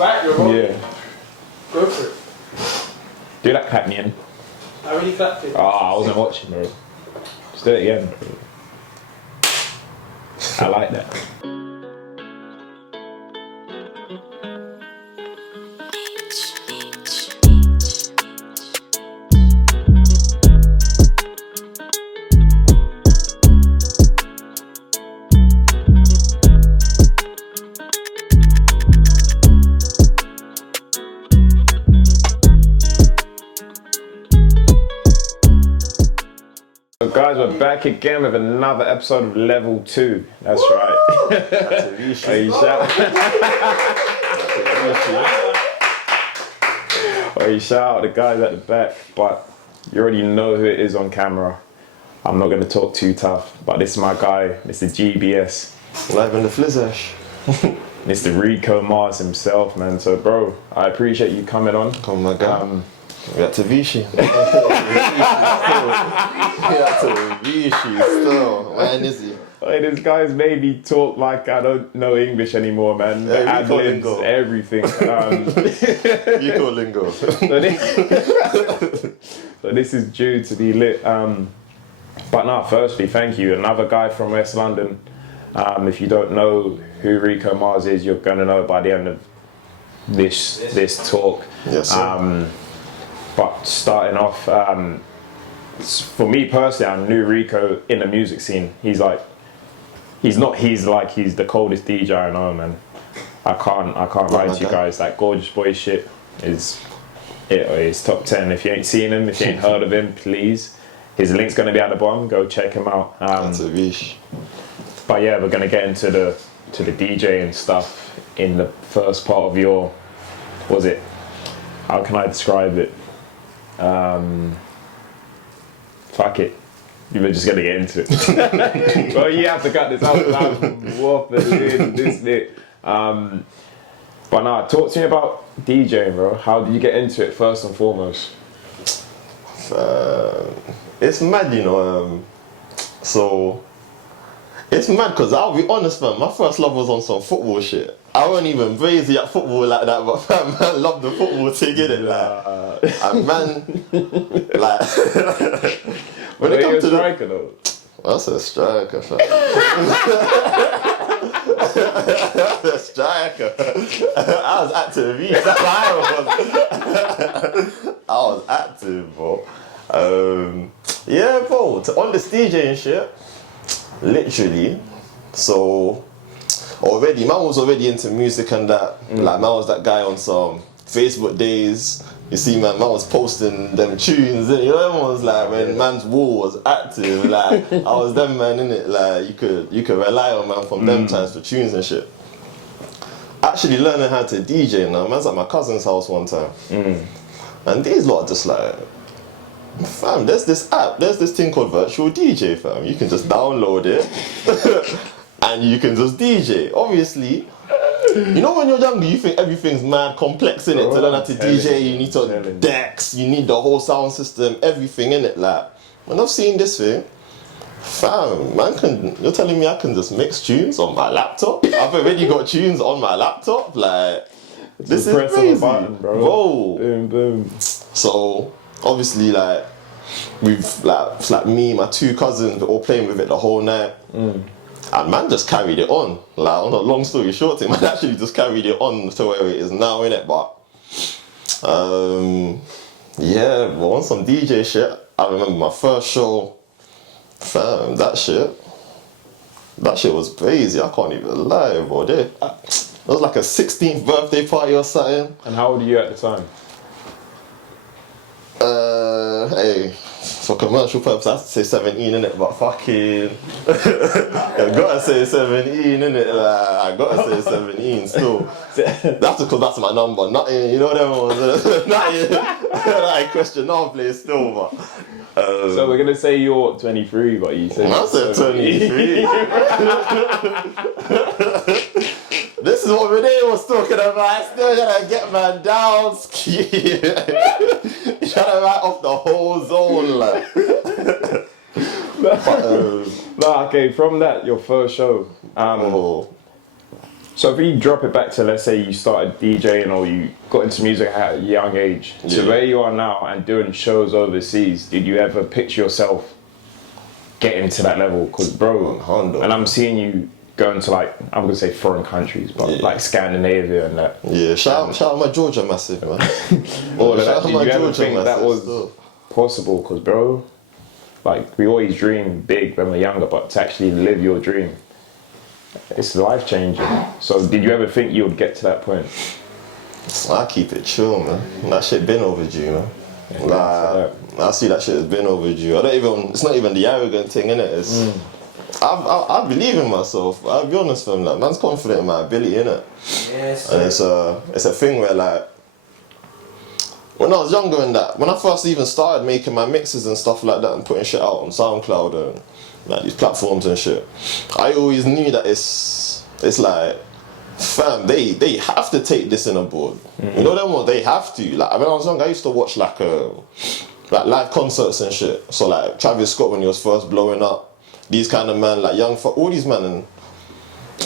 Right, you're wrong. Yeah. Go for it. Do that, Catnian. I already clapped it. Oh, I wasn't watching, bro. Just do it again. I like that. So guys, we're back again with another episode of Level 2. That's right. Are you shout? Oh, you shout out the guys at the back, but you already know who it is on camera. I'm not going to talk too tough, but this is my guy, Mr GBS. Live in the flizash. Mr RicoMars himself, man. So, bro, I appreciate you coming on. Come on, my guy. We had to Vichy. We had to Vichy still. Man, is he? Hey, this guy's made me talk like I don't know English anymore, man. Yeah, Ad-libs, everything. Rico lingo. So this is due to be lit. But no, firstly, thank you. Another guy from West London. If you don't know who RicoMars is, you're gonna know by the end of this talk. Yes, sir. But starting off, for me personally, I'm new Rico in the music scene. He's the coldest DJ I know, man. I can't lie to you guys. That Gorgeous Boy shit is top 10. If you ain't seen him, if you ain't heard of him, please. His link's gonna be at the bottom. Go check him out. That's a Vish. But yeah, we're gonna get into the DJ and stuff in the first part of your. How can I describe it? Fuck it. You were just gonna get into it. Well, you have to cut this out. This bit. But nah, talk to me about DJing, bro. How did you get into it first and foremost? It's mad, you know. So it's mad because I'll be honest, man. My first love was on some football shit. I wasn't even crazy at football like that, but man loved the football thing, innit? Like, and man, like, when it comes to striker though. That's a striker, fam. That's a striker. I was active, that's how I was active, bro. Yeah, bro. On this DJing shit, literally. So. Already, man was already into music and that. Like, man was that guy on some Facebook days. You see, man was posting them tunes. And, you know, them was like when man's wall was active. Like, I was them man, innit? Like, you could rely on man from them times for tunes and shit. Actually learning how to DJ now. Man's at my cousin's house one time, and these lot are just like, fam, there's this app, there's this thing called Virtual DJ, fam. You can just download it. And you can just DJ. Obviously, you know when you're younger, you think everything's mad complex in it. To learn how to DJ, you need to decks, you need the whole sound system, everything in it. Like, when I've seen this thing, fam, man you're telling me I can just mix tunes on my laptop? I've already got tunes on my laptop. Like, this is crazy, button, bro. Boom, boom. So obviously, like, it's like me, my two cousins, we're all playing with it the whole night. And man just carried it on. Like, on a long story short, man actually just carried it on to where it is now, innit? But yeah, but on some DJ shit, I remember my first show, fam, that shit was crazy. I can't even lie, bro. It was like a 16th birthday party or something. And how old are you at the time? Hey, for commercial purposes, I have to say 17, innit? But fucking, I gotta say 17, innit? Like, I gotta say 17 still. That's because that's my number. Nothing, you know them ones. Nothing. Like question now play still, but. So we're gonna say you're 23, but you said. I said 23. This is what Renee was talking about. Still trying to get man down, ski. Trying to write off the whole zone, like. But, okay, from that, your first show. So if you drop it back to, let's say you started DJing or you got into music at a young age, to where you are now and doing shows overseas, did you ever picture yourself getting to that level? Because bro, and I'm seeing you going to like, I'm gonna say foreign countries, but like Scandinavia and that. Yeah, shout out my Georgia massive, man. All of that. Did you ever think that was possible? Because bro, like we always dream big when we're younger, but to actually live your dream, it's life changing. So did you ever think you would get to that point? I keep it chill, man. That shit been overdue, man. Like, I see that shit has been overdue. It's not even the arrogant thing, innit? It's, I believe in myself. I'll be honest with him, like, man's confident in my ability, innit? Yes. And it's a thing where, like, when I was younger and that, when I first even started making my mixes and stuff like that and putting shit out on SoundCloud and like these platforms and shit, I always knew that it's like, fam, they have to take this in a board. You know them ones, they have to. Like when I was young, I used to watch like live concerts and shit. So like Travis Scott when he was first blowing up, these kind of man, like all these men, and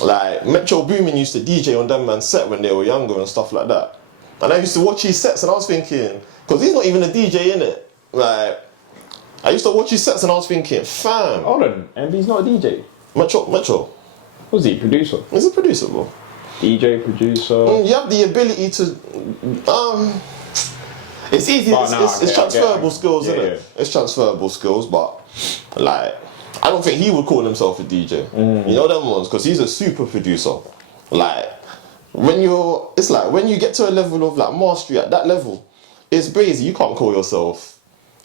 like Metro Boomin used to DJ on them man's set when they were younger and stuff like that. And I used to watch his sets and I was thinking, because he's not even a DJ innit. Like I used to watch his sets and I was thinking, fam. Hold on, MB's not a DJ. Metro. Was he a producer? He's a producer, bro. DJ, producer. You have the ability to. It's easy. It's transferable skills, isn't it? It's transferable skills, but like, I don't think he would call himself a DJ. You know them ones, because he's a super producer. Like, it's like when you get to a level of like mastery at that level, it's crazy. You can't call yourself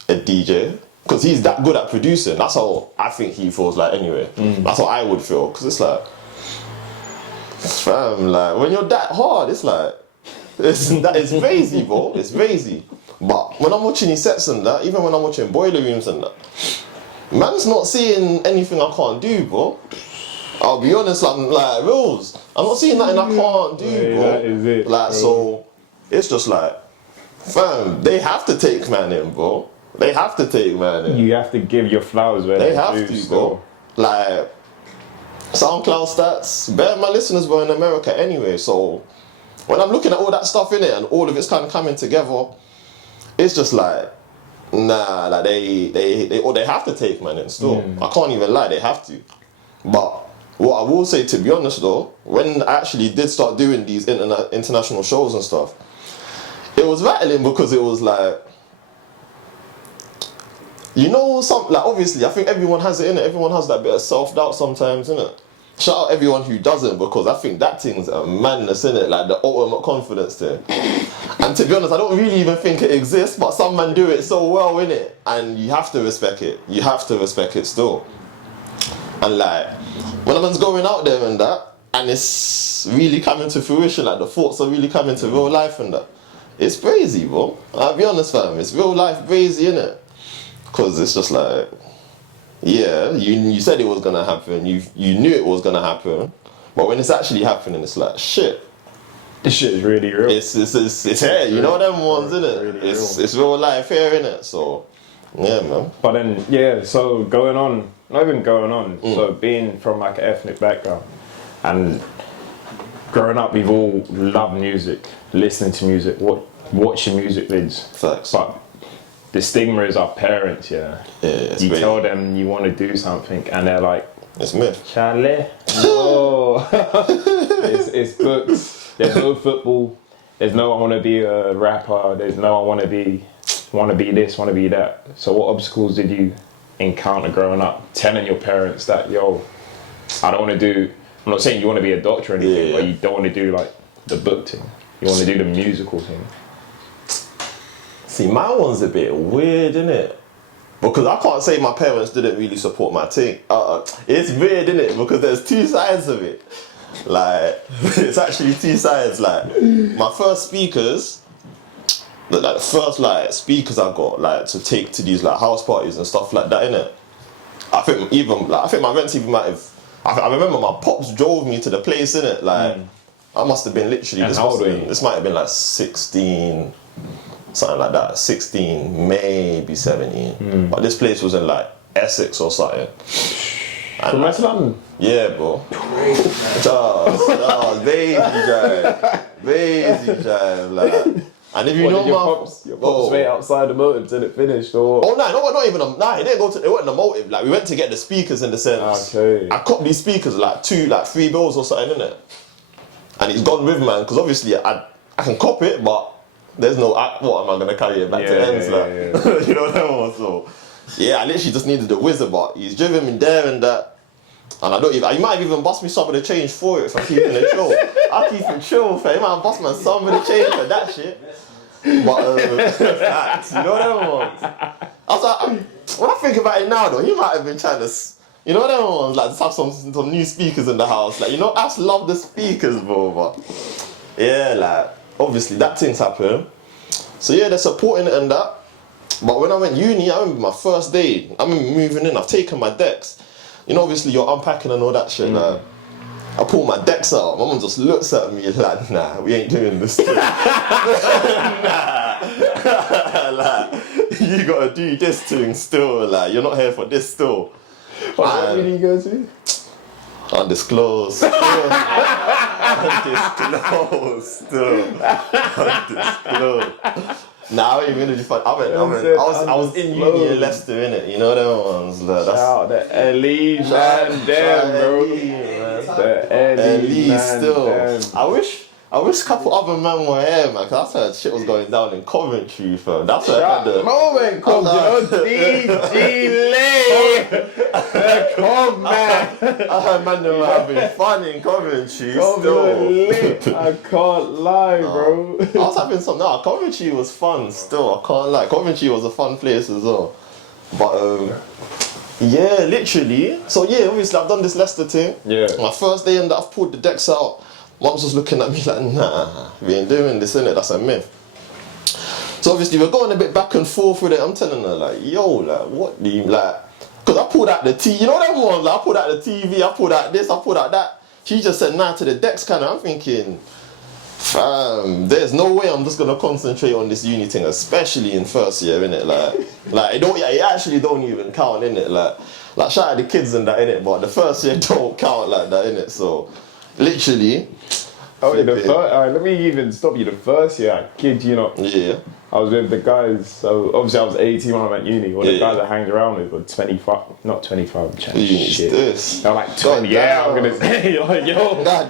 a DJ because he's that good at producing. That's how I think he feels like anyway. That's how I would feel, because it's like, fam, like when you're that hard, it's like it's crazy, bro. It's crazy. But when I'm watching his sets and that, even when I'm watching Boiler Rooms and that, man's not seeing anything I can't do, bro. I'll be honest, I'm like, Rose, I'm not seeing nothing I can't do, bro. That is it, like, bro. so it's just like, fam, they have to take man in, bro. They have to take man in. You have to give your flowers where they have to, bro. Like, SoundCloud stats, better my listeners were in America anyway, so when I'm looking at all that stuff in it and all of it's kind of coming together, it's just like, nah, like they have to take man in still. I can't even lie, they have to. But what I will say, to be honest though, when I actually did start doing these international shows and stuff, it was rattling because it was like, you know, like obviously I think everyone has it, innit? Everyone has that bit of self-doubt sometimes, innit? Shout out everyone who doesn't, because I think that thing's a madness, innit? Like the ultimate confidence thing. And to be honest, I don't really even think it exists, but some men do it so well, innit? And you have to respect it. You have to respect it still. And like, when a man's going out there and that, and it's really coming to fruition, like the thoughts are really coming to real life and that, it's crazy, bro. I'll be honest, fam, it's real life crazy, innit? Because it's just like, yeah, you said it was gonna happen, you knew it was gonna happen, but when it's actually happening, it's like, shit. This shit is really real. It's here, you know them ones, innit? Really it's real life here, innit? So, yeah, man. But then, yeah, so so being from like an ethnic background and growing up, we've all loved music, listening to music, watching music vids. Facts. But the stigma is our parents, yeah. You tell them you want to do something and they're like, it's me. Charlie, no. it's books. There's no football. There's no I want to be a rapper. There's no I want to be this, want to be that. So what obstacles did you encounter growing up, telling your parents that, yo, I don't want to do, I'm not saying you want to be a doctor or anything, but you don't want to do like the book thing. You want to do the musical thing. See, my one's a bit weird, innit? Because I can't say my parents didn't really support my thing. It's weird, innit? Because there's two sides of it. Like, it's actually two sides. Like, my first speakers, like the first like speakers I got like to take to these like house parties and stuff like that, innit? I think my rents even might have. I remember my pops drove me to the place, innit? Like, I must have been literally. And how old were you? This might have been like 16. Something like that, 16, maybe 17. But this place was in like Essex or something. From West London? Yeah, bro. Charles, Bazy drive, like. And if you What, know did your my pops wait outside the motive till it finished, or? Oh no, not even he didn't go to. It wasn't a motive. Like we went to get the speakers in the sense. Okay. I copped these speakers like 3 bills or something in it, and he's gone with man because obviously I can cop it, but there's no. What am I gonna carry it back to ends like? You know what I mean? So yeah, I literally just needed the wizard, but he's driven me there and that. And I don't even, you might have even bust me some of the change for it if I'm keeping it chill. I'll keep it chill, fam. You might have bust me some of the change for that shit. But, facts, you know what I want? I was like, when I think about it now though, he might have been trying to, you know what I want? Like, just have some new speakers in the house. Like, you know, I just love the speakers, bro. But, yeah, like, obviously that thing's happened. So yeah, they're supporting it and that. But when I went uni, I remember my first day, I remember moving in, I've taken my decks. You know, obviously you're unpacking and all that shit. Like, I pull my decks out. My mum just looks at me like, nah, we ain't doing this. Nah, like, you gotta do this thing still. Like, you're not here for this still. What did you go to? Undisclosed. Still. Undisclosed. Nah, I ain't gonna do fun. I was in uni in Leicester, innit? You know them ones. Like, Shout out the LE man, damn, bro. The LE man, still. damn. I wish a couple other men were here, man, because I heard shit was going down in Coventry, fam. That's where I had the moment come, you know, DG Lay. Come, man. I heard man they were having fun in Coventry still. Lit. I can't lie, bro. I was having some. Nah, Coventry was fun still. I can't lie. Coventry was a fun place as well. But yeah, literally. So yeah, obviously I've done this Leicester thing. Yeah. My first day and I've pulled the decks out. Mom's just looking at me like, nah, we ain't doing this, innit? That's a myth. So obviously we're going a bit back and forth with it. I'm telling her like, yo, like, what do you like? Cause I pulled out the TV. You know them ones? Like, I pulled out the TV. I pulled out this. I pulled out that. She just said nah to the decks, kind of. I'm thinking, fam, there's no way I'm just gonna concentrate on this uni thing, especially in first year, innit? Like it actually don't even count, innit? Like shout out the kids and that, innit? But the first year don't count like that, innit? So, literally. Oh, let me even stop you. The first year, I kid you not. Yeah. I was with the guys, so obviously I was 18 when I went uni. All the guys I hanged around with were 25, not 25, shit. This. They're like 20, yeah, I'm gonna say, yo. God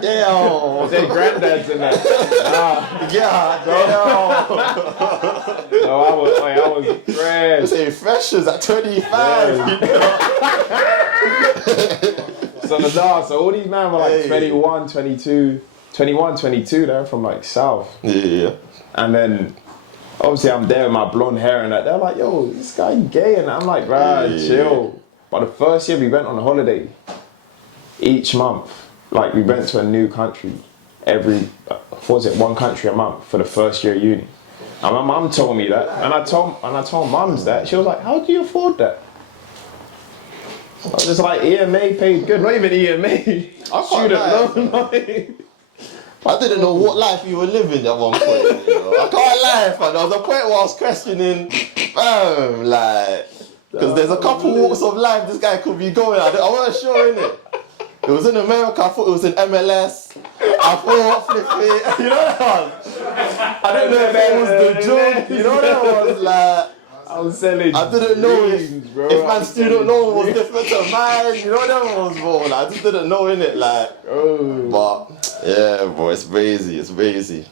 damn. I said granddads and that. God damn. No, I was fresh. I say freshers at 25. So all these men were like 21, 22, they're from like South. Yeah. And then, obviously I'm there with my blonde hair and that. They're like, yo, this guy gay. And I'm like, right, chill. But the first year we went on a holiday. Each month, like we went to a new country. One country a month for the first year of uni. And my mum told me that. And I told mums that. She was like, how do you afford that? I was just like, EMA paid good. Not even EMA. Student loan. I didn't know what life you were living at one point. You know? I can't lie, man. There was a point where I was questioning, because there's a couple walks of life this guy could be going. I wasn't sure, innit? It was in America, I thought it was in MLS. I thought flip it. You know what? I didn't know if it was the joke. You know what that was like. I was selling. I didn't know dreams, bro. if my student loan was different to mine. You know what that was, bro. Like, I just didn't know, innit? Like, but yeah, bro, it's crazy. It's crazy.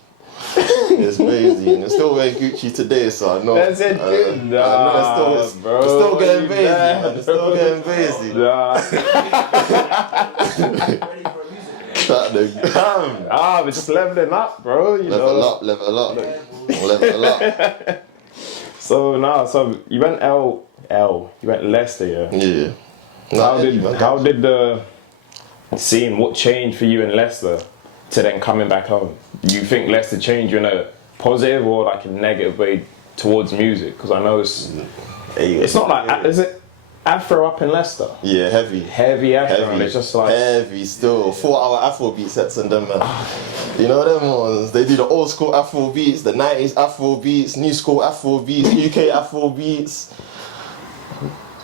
It's crazy, and it's still wearing Gucci today, so I know. That's it, good. I know it's still getting crazy, man. It's still getting crazy. We're just leveling up, bro. Level up. So you went you went Leicester, yeah? Yeah. How did the scene, what changed for you in Leicester to then coming back home? Do you think Leicester changed you in a positive or like a negative way towards music? Because I know it's not like, is it Afro up in Leicester? Yeah, heavy Afro, and it's just like... Heavy still, 4-hour Afro beat sets and them, man. You know them ones? They do the old school Afro beats, the 90s Afro beats, new school Afro beats, UK Afro beats.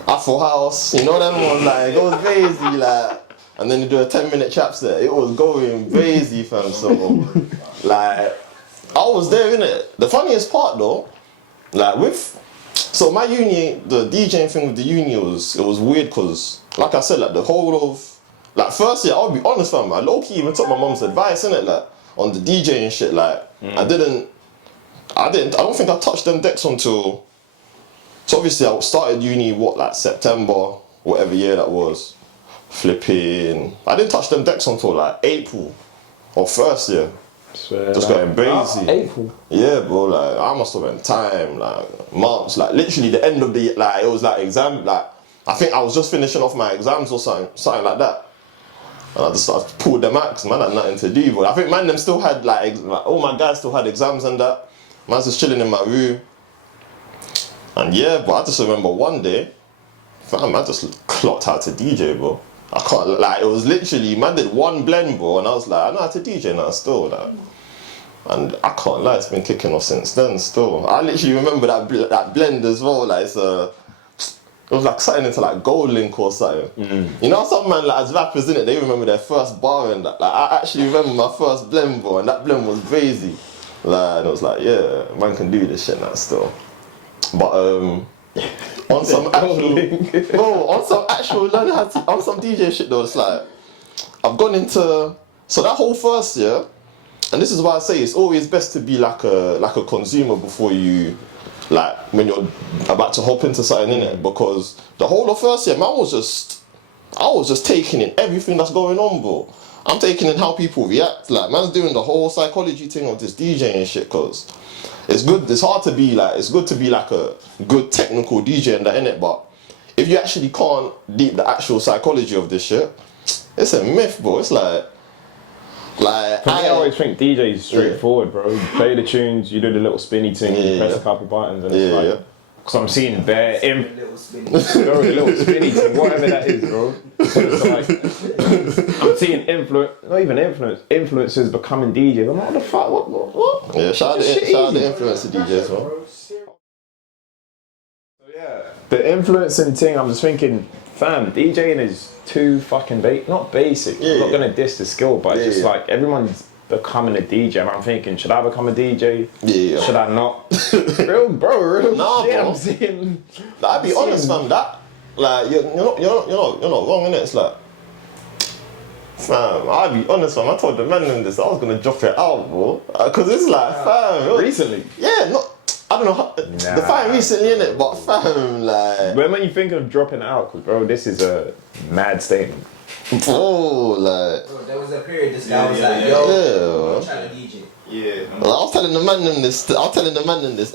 Afro House, you know them ones, like, it goes crazy, like, and then you do a 10-minute chap set, it was going crazy, fam, so, like, I was there, innit? The funniest part, though, like, so my uni, the DJing thing with the uni, it was weird, because, like I said, like, the whole of, like, first year, I'll be honest, fam, I low-key even took my mum's advice, innit, like, on the DJing shit, like, I don't think I touched them decks until, so obviously I started uni, like September, whatever year that was, flipping, I didn't touch them decks until like April, or first year, just going crazy. April. Yeah, bro, like, I must have been time, like, months, like, literally the end of the year, like, it was like exam, like, I think I was just finishing off my exams or something like that. And I just pulled them out, because man had nothing to do, but I think man them still had, like, all my guys still had exams and that. Man's just chilling in my room. And yeah, but I just remember one day, fam, I just clocked how to DJ, bro. I can't, like, it was literally, man did one blend, bro, and I was like, I know how to DJ now still, like. And I can't lie, it's been kicking off since then still. I literally remember that blend as well, like, it was like something into like Gold Link or something. You know, some man, like, as rappers, innit, they remember their first bar and that. Like, I actually remember my first blend, bro, and that blend was crazy. Like, and it was like, yeah, man can do this shit now still. But on some actual learning how to, on some DJ shit though, it's like, I've gone into, so that whole first year, and this is why I say it's always best to be like a consumer before you, like, when you're about to hop into something, innit? Because the whole of first year, man, I was just taking in everything that's going on, bro. I'm taking in how people react. Like, man's doing the whole psychology thing of this DJing and shit, cause it's good. It's hard to be like, it's good to be like a good technical DJ and that, innit? But if you actually can't deep the actual psychology of this shit, it's a myth, bro. It's like. I always think DJ is straightforward, bro. You play the tunes, you do the little spinny thing, you press a couple buttons, and it's like. Because I'm seeing bare the little spinny thing, whatever that is, bro. It's like, I'm seeing influencers becoming DJs. I'm like, what the fuck? What? Yeah, shout out the influencer DJs, bro. So yeah, the influencing thing, I'm just thinking, fam, DJing is too fucking not basic. I'm not gonna diss the skill, but it's just like everyone's becoming a DJ, and I'm thinking, should I become a DJ? Yeah. Should I not? real nah, shit, bro. I'm seeing. Like, I'll be honest, fam, that, like, you're not wrong, innit? It's like, fam, I'll be honest, fam, I told the man in this, I was gonna drop it out, bro. Cause it's like, fam. Recently? Yeah, I don't know how, define recently, innit? But fam, like. When you think of dropping it out, cause bro, this is a mad statement. Oh, like. Bro, there was a period this guy was like, yo, I'm trying to DJ. Yeah. Well, I was telling the man in this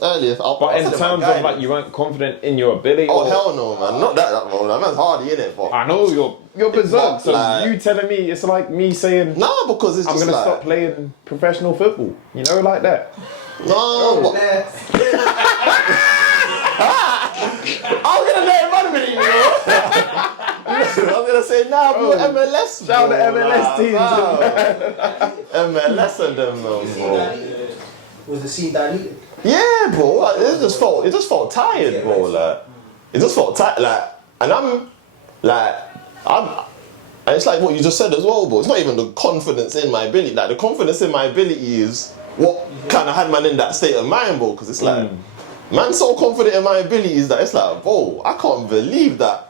earlier. But in terms of like, you weren't confident in your ability. Oh, hell no, man. Not that bro. That man's hardy, innit? But I know you're berserk. So like, you telling me it's like me saying, nah, because it's I'm just gonna like, stop playing professional football. You know, like that. No, but I was gonna let him run a minute, you know. I was gonna say, nah, bro, MLS. Shout out the MLS teams. MLS and them, bro. Was the scene diluted? Yeah, bro. It just felt tired, bro. Like, it just felt tired. Like, and and it's like what you just said as well, bro. It's not even the confidence in my ability. Like, the confidence in my ability is what kind of had man in that state of mind, bro. Because it's like, man's so confident in my abilities that it's like, bro, I can't believe that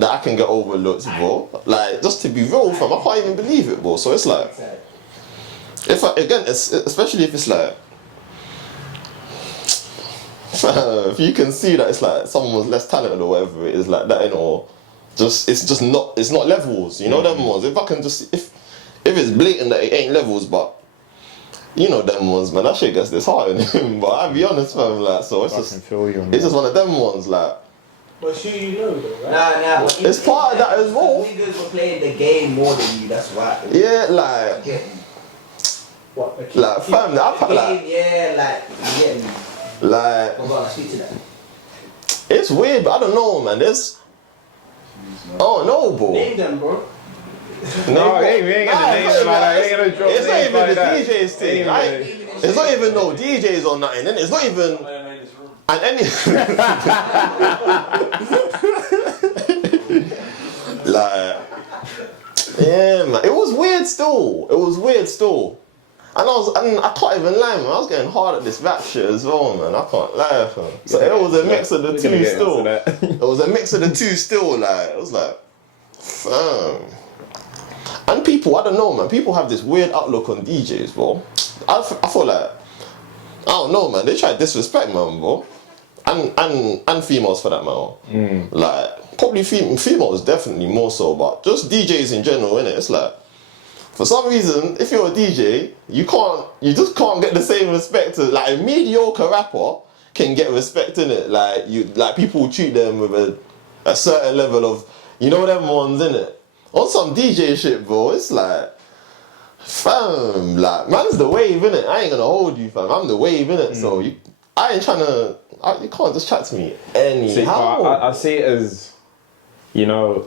I can get overlooked, bro. Like, just to be real, fam, I can't even believe it, bro. So it's like, especially if it's like, if you can see that it's like someone's less talented or whatever it is like that, you know, it's not levels, you know, them ones. If I can just, if it's blatant that it ain't levels, but you know them ones, man, that shit gets disheartening. But I'll be honest, fam, like, so it's just one of them ones, like. But sure, you know though, right? Nah, but it's part of that as well. Niggas were playing the game more than you, that's why. Yeah, like. What? Like, fam, yeah, like, you get me. Like. Hold on, speak to that. It's weird, but I don't know, man. Oh no, bro. Name them, bro. No, we ain't gonna name them like that. We ain't gonna drop It's not names even like the that. DJ's thing. It's not even no DJs or nothing. It's not even. And any. Like, yeah, man. It was weird still. And I can't even lie, man. I was getting hard at this rap shit as well, man. I can't lie, man. So it was a mix of the two still. It was a mix of the two still, like, it was like, fam. And people, I don't know, man. People have this weird outlook on DJs, bro. I feel like, I don't know, man. They try to disrespect, man, bro. And females for that matter. Like, probably females definitely more so, but just DJs in general, innit? It's like, for some reason, if you're a DJ, you just can't get the same respect to, like, a mediocre rapper can get respect in it. Like people treat them with a certain level of, you know them ones, innit? On some DJ shit, bro, it's like, fam, like, man's the wave, innit? I ain't gonna hold you, fam. I'm the wave, innit? So I ain't trying to, you can't just chat to me anyhow. I see it as, you know,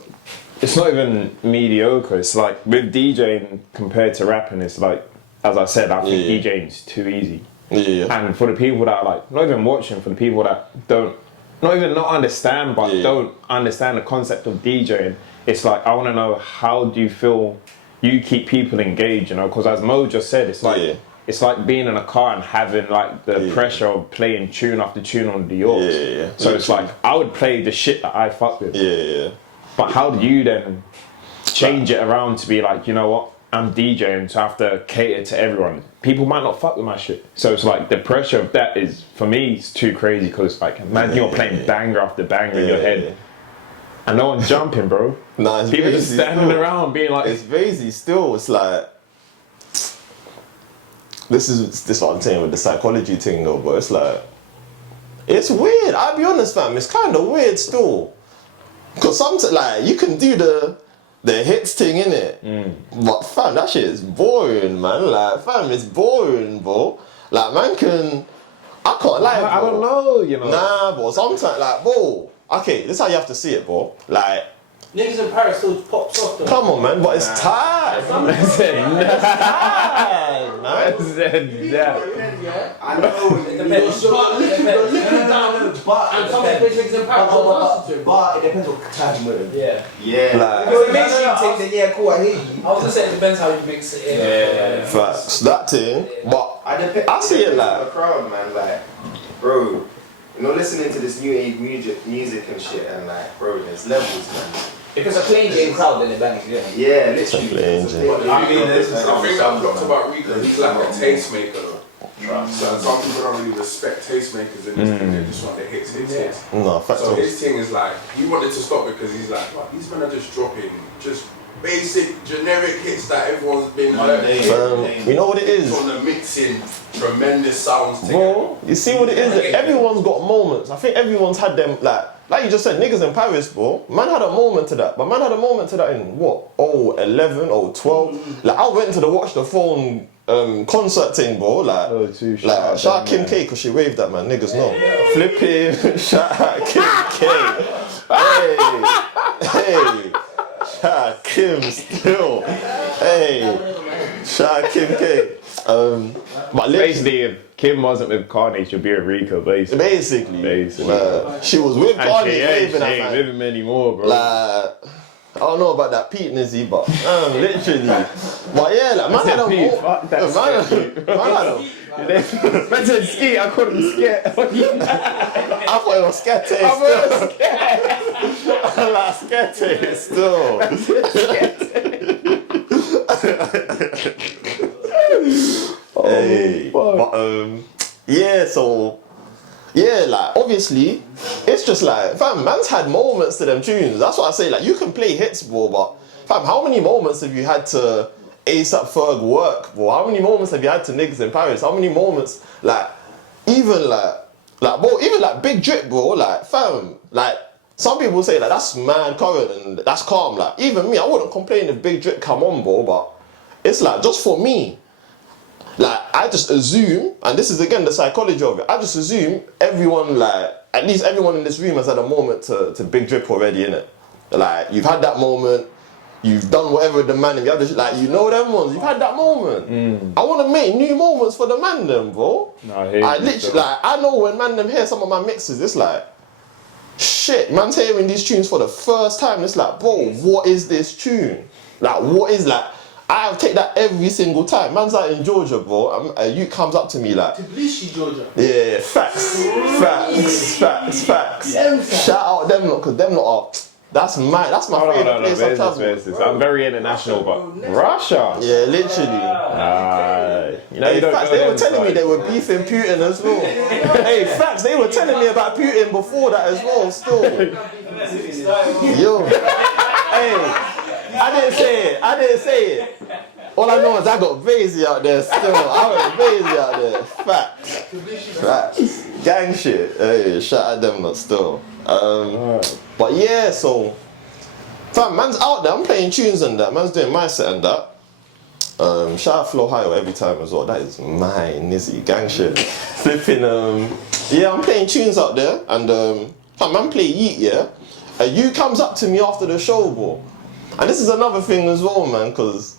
it's not even mediocre. It's like with DJing compared to rapping, it's like, as I said, I think DJing's too easy. Yeah. And for the people that are like, not even watching, for the people that don't understand, but don't understand the concept of DJing, it's like, I want to know, how do you feel you keep people engaged, you know? Because as Mo just said, it's like, it's like being in a car and having like the pressure of playing tune after tune on the aux. So it's like, I would play the shit that I fuck with. But how do you then change it around to be like, you know what, I'm DJing, so I have to cater to everyone. People might not fuck with my shit. So it's like, the pressure of that is, for me, it's too crazy, because like, man, you're playing banger after banger in your head. And no one's jumping, bro. Nah, it's people just standing around being like... It's crazy still. It's like... This is what I'm saying with the psychology thing though, but it's like... It's weird. I'll be honest, fam. It's kind of weird still. Because sometimes, like, you can do the hits thing, innit? But fam, that shit is boring, man. Like, fam, it's boring, bro. Like, man can... I can't lie, bro. I don't know, you know. Nah, bro. Sometimes, like, bro... Okay, this is how you have to see it, bro. Like... Niggas in Paris still pops off though. Come on, man, but it's time. It's time, man. I know it depends. But it depends what type of motive. Yeah. Like, if it makes you think, then yeah, cool, I hear you. I was gonna say it depends how you mix it in. facts. That thing, but I see it like... the crowd, man, like, bro, you know, listening to this new age music and shit, and like, bro, there's levels, man. If it's a plain Jane crowd, then it bangs, yeah. Yeah, literally. Plain Jane. I think that talks about Rico, he's like a tastemaker though. So some people don't really respect tastemakers in this thing, they just want the hits. No, facts. So his thing is like, he wanted to stop because he's like, well, these men are just dropping just basic, generic hits that everyone's been heard. You know what it is? On the mixing, tremendous sounds. Bro, you see what it is? Everyone's got moments. I think everyone's had them, like you just said, niggas in Paris, bro. Man had a moment to that. But man had a moment to that in what? 11, 12. Like, I went to the Watch the Phone concert thing, bro. Like, shout out Kim K, because she waved at man. Niggas know. Flipping, shout out Kim K. Hey. Shout out Kim still. Hey. Shout out Kim K. But basically, if Kim wasn't with Kanye, she'd be with Rico, basically. She was with Kanye, waving at man. With him anymore, bro. Like, I don't know about that Pete Nizzy, but literally. But yeah, like, man had a man said ski, I called him sket. I thought it was skete. I like skete still. Hey, but yeah, so yeah, like obviously, it's just like, fam, man's had moments to them tunes. That's what I say. Like, you can play hits, bro, but fam, how many moments have you had to ASAP Ferg work, bro? How many moments have you had to niggas in Paris? How many moments, like, even bro, even like Big Drip, bro, like, fam, like, some people say like that's mad current and that's calm. Like, even me, I wouldn't complain if Big Drip come on, bro, but it's like, just for me, like, I just assume, and this is again the psychology of it, I just assume everyone, like, at least everyone in this room has had a moment to Big Drip already, innit? Like, you've had that moment, you've done whatever the man, like, you know them ones, you've had that moment. I want to make new moments for the man them, bro. I literally, like, I know when man them hear some of my mixes, it's like, shit, man's hearing these tunes for the first time. It's like, bro, what is this tune? Like, what is like? I take that every single time. Man's out in Georgia, bro. A youth comes up to me like, Tbilisi, Georgia. yeah, facts. Shout out them lot, cause them lot are. That's my favorite place I travel. I'm very international, but Russia. Yeah, literally. You know, Hey, facts, they were telling me they were beefing Putin as well. Hey, facts, they were telling me about Putin before that as well, still. Yo. Hey, I didn't say it. All I know is I got Vazy out there still. I got Vazy out there. Facts. Gang shit. Hey, shout out them lot still. But yeah, so fam, man's out there, I'm playing tunes and that, man's doing my set and that. Shout out Flow Higher every time as well. That is my nizzy gang shit. Flipping yeah, I'm playing tunes out there and fam, man play Yeet, yeah. A you comes up to me after the show, bro. And this is another thing as well, man, cause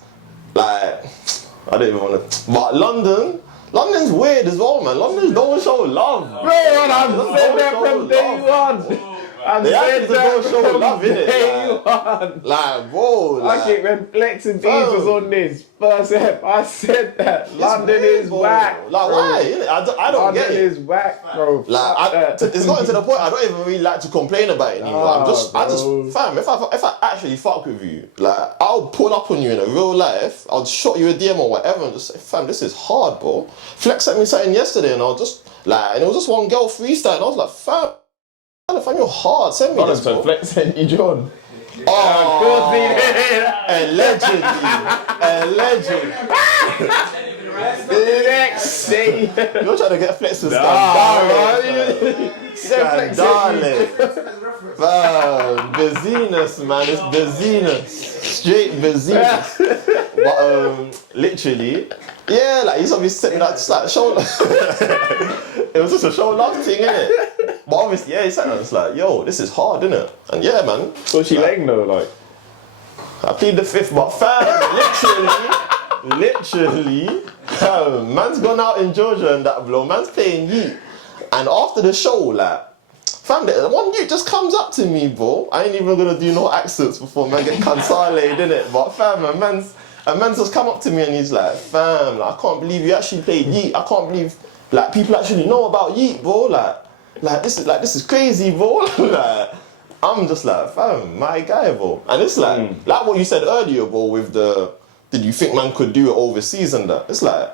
like I don't even wanna, but London's weird as well, man. London don't show love. Bro, I'm saying that from day one. They actually don't show love, innit? Like, bro, I keep when Flex and Deeds was on this first ep. I said that London is whack. Like, why? Innit? I don't get it. London is whack, bro. Like, it's gotten to the point I don't even really like to complain about it anymore. I just, fam, if I actually fuck with you, like, I'll pull up on you in a real life. I'll shot you a DM or whatever and just say, fam, this is hard, bro. Flex sent me something yesterday and I was just like, and it was just one girl freestyle and I was like, fam, you're hard, send me this, bro. So Flex sent you John. Oh, of course he did. A legend. Flex, you're trying to get Flex to Scandale. Busyness, man. It's busyness. Straight busyness. But literally, yeah, like he's obviously sent me that, just like show. It was just a show love thing, innit? But obviously, yeah, he said that. It's like, yo, this is hard, innit? And yeah, man. So she laying though, like. I plead the fifth, but fam, literally, man's gone out in Georgia and that blow. Man's playing Yeet, and after the show, like, fam, one Yeet just comes up to me, bro. I ain't even gonna do no accents before man get cancelled, innit? But fam, a man's just come up to me and he's like, fam, like, I can't believe you actually played Yeet. I can't believe like people actually know about Yeet, bro. Like this is crazy, bro. Like, I'm just like, fam, my guy, bro. And it's like what you said earlier, bro, with did you think man could do it overseas and that? It's like,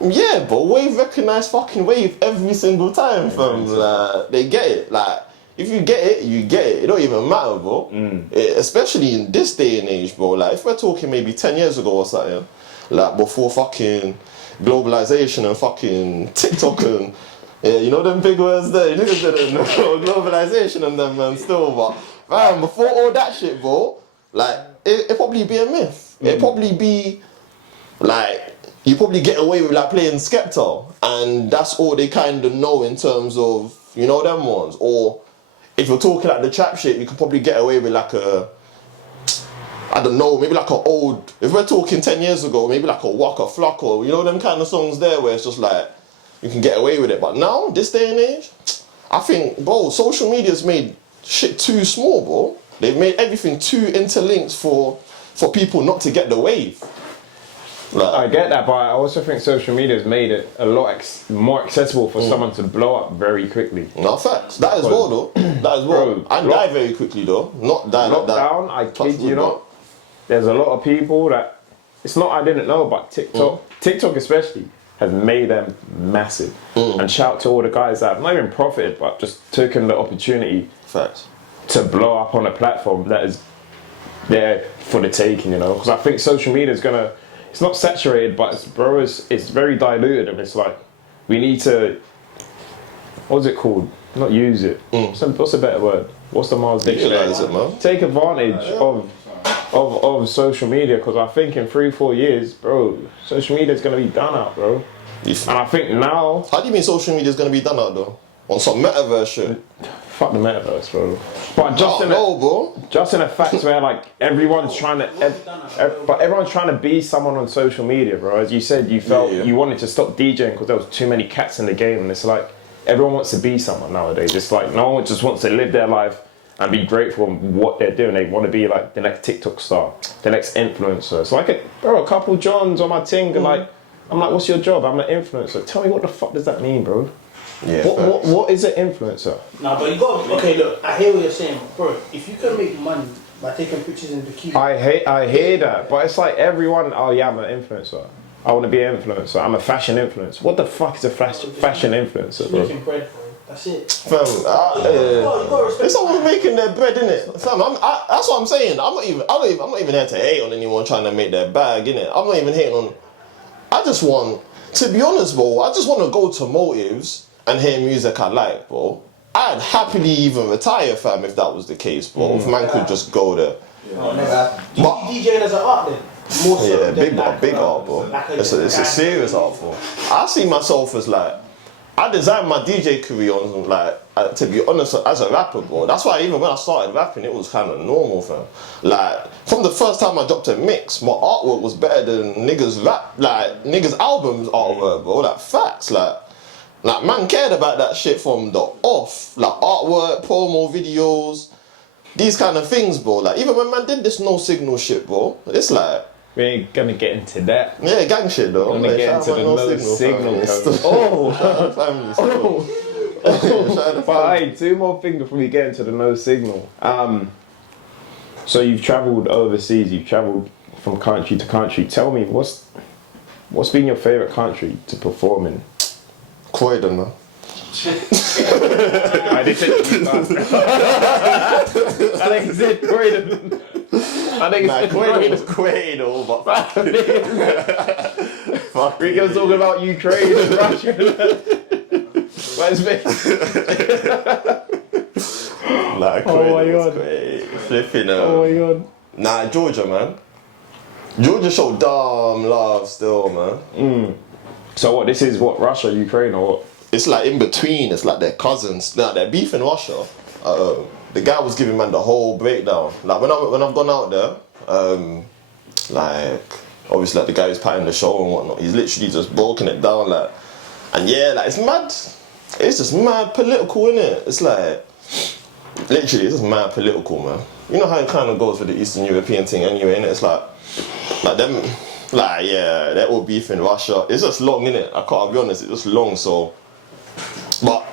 yeah, bro, Wave recognize fucking Wave every single time, fam. Like, they get it. Like, if you get it, you get it. It don't even matter, bro. Especially in this day and age, bro. Like, if we're talking maybe 10 years ago or something, like before fucking globalization and fucking TikTok and yeah, you know them big words there. Niggas didn't know globalization and them, man. Still, but man, before all that shit, bro, like it probably be a myth. It probably be like you probably get away with like playing Skepta, and that's all they kind of know in terms of, you know, them ones. Or if you're talking like the trap shit, you could probably get away with like a, I don't know, maybe like an old. If we're talking 10 years ago, maybe like a Waka Flocka, you know, them kind of songs there where it's just like, you can get away with it. But now, this day and age, I think, bro, social media's made shit too small, bro. They've made everything too interlinked for people not to get the wave. Like, I get that, but I also think social media has made it a lot more accessible for someone to blow up very quickly. No, facts. That as well, though. That as well. Bro, and die very quickly, though. Not die like that. Lockdown, I kid you not. There's a lot of people that, it's not I didn't know, but TikTok especially, has made them massive. And shout to all the guys that have not even profited, but just taken the opportunity to blow up on a platform that is there for the taking, you know? Because I think social media is gonna, it's not saturated, but it's very diluted, and it's like, we need to, what's it called? Not use it. What's a better word? What's the Mars dictionary? Take advantage of social media, because I think in 3-4 years, bro, social media is going to be done out, bro. And I think now... How do you mean social media is going to be done out, though? On some metaverse shit? Fuck the metaverse, bro. But just in a fact where, like, everyone's trying to be someone on social media, bro. As you said, you felt you wanted to stop DJing because there was too many cats in the game, and it's like, everyone wants to be someone nowadays. It's like no one just wants to live their life and be grateful for what they're doing. They want to be like the next TikTok star, the next influencer. It's like, a couple Johns on my ting, and like, I'm like, what's your job? I'm an influencer. Tell me what the fuck does that mean, bro? Yeah. What is an influencer? Nah, but you got. Okay, look, I hear what you're saying, bro. If you can make money by taking pictures in the queue, I hear that, but it's like everyone. Oh yeah, I'm an influencer. I want to be an influencer. I'm a fashion influencer. What the fuck is a fashion influencer, bro? making bread, bro. That's it. Fam, it's always making their bread, innit? Fam, that's what I'm saying. I'm not even here to hate on anyone trying to make their bag, innit? I'm not even hating on. I just want, to be honest, bro. I just want to go to motives and hear music I like, bro. I'd happily even retire, fam, if that was the case, bro. If man could just go there. No, never happened. DJing as an art then. More so Yeah, than like, big art, bro. like It's a serious art form. I see myself as like, I designed my DJ career on like, to be honest, as a rapper, bro. That's why even when I started rapping, it was kind of normal, fam. Like, from the first time I dropped a mix, my artwork was better than niggas' rap, like, niggas' albums artwork, bro. Like, facts, like man cared about that shit from the off. Like, artwork, promo videos, these kind of things, bro. Like, even when man did this NoSignal shit, bro, it's like, We ain't gonna get into that. yeah, gang shit though. We're gonna get into the NoSignal. But hey, 2 more things before we get into the NoSignal. So you've travelled overseas. You've travelled from country to country. Tell me, what's been your favourite country to perform in? Croydon, man. I did it. I think it's it, Croydon. I think it's Croydon was Croydon, but fuck. Rico's talking about Ukraine and Russia. Where's me? Nah, Croydon was great. Flipping Oh my god. Nah, Georgia, man. Georgia showed dumb love still, man. So what? This is what, Russia, Ukraine, or what? It's like in between. It's like they're cousins. Now they're beef in Russia. The guy was giving man the whole breakdown. Like when I've gone out there, like obviously like the guy who's patting the show and whatnot, he's literally just broken it down like, and yeah, like it's mad. It's just mad political, innit? It's like literally it's just mad political, man. You know how it kind of goes with the Eastern European thing anyway, innit? It's like them, like yeah, they're all beef in Russia. It's just long, innit? I'll be honest, it's just long. So, but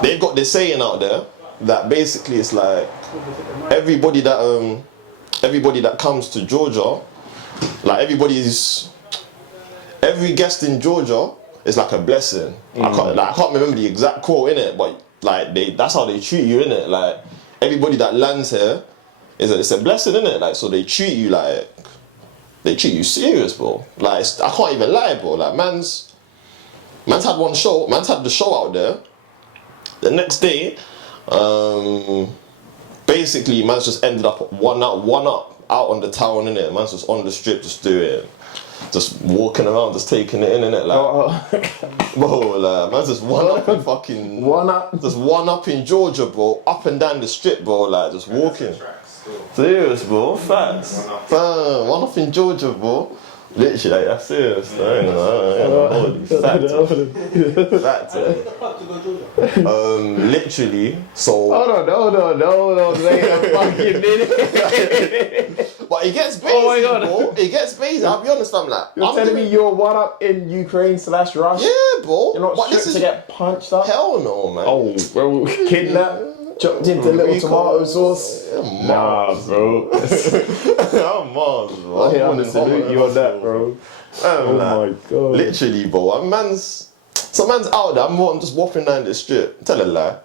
they've got this saying out there that basically it's like everybody that comes to Georgia, like every guest in Georgia is like a blessing. I can't remember the exact quote in it, but like that's how they treat you, innit? Like everybody that lands here it's a blessing, innit? Like so they treat you serious, bro. Like I can't even lie, bro. Like man's had the show out there. The next day, basically man's just ended up one up out on the town, innit? Man's just on the strip just doing, just walking around, just taking it in, innit? Like, bro, like, man's just one up in fucking just one up in Georgia, bro, up and down the strip, bro, like just walking. Serious, bro, facts. One up in Georgia, bro. Literally, like, that's serious. I don't know. Fact. Literally, so. Hold on, wait a fucking minute. But it gets crazy, bro. It gets crazy. I'll be honest, I'm like. You're telling me you're one up in Ukraine/Russia? Yeah, bro. You're not stripped to get punched up? Hell no, man. Oh, bro, kidnapped? Chopped into little tomato sauce? Nah, bro. I'm Mars, bro. I want to salute you on that, bro. Oh my god. Literally, bro. Man's out there. I'm just walking down the strip. Tell a lie.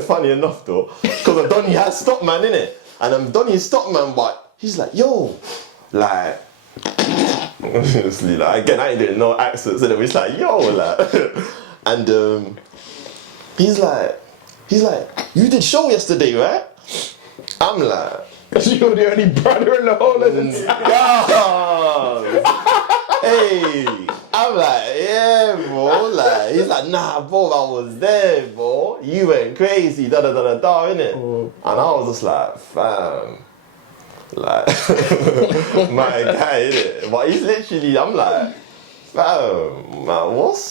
Funny enough, though, because Donny has stopped man, innit? And Donny stopped man, but he's like, yo, like. Honestly, like again, I ain't doing no accents, and he's like, yo, like, and he's like, you did show yesterday, right? I'm like, you're the only brother in the whole of the hey, I'm like, yeah, bro. Like, he's like, nah, bro, I was there, bro. You went crazy, da da da da da, innit? And I was just like, fam, like, my guy, innit? But he's literally, I'm like, fam, man, what's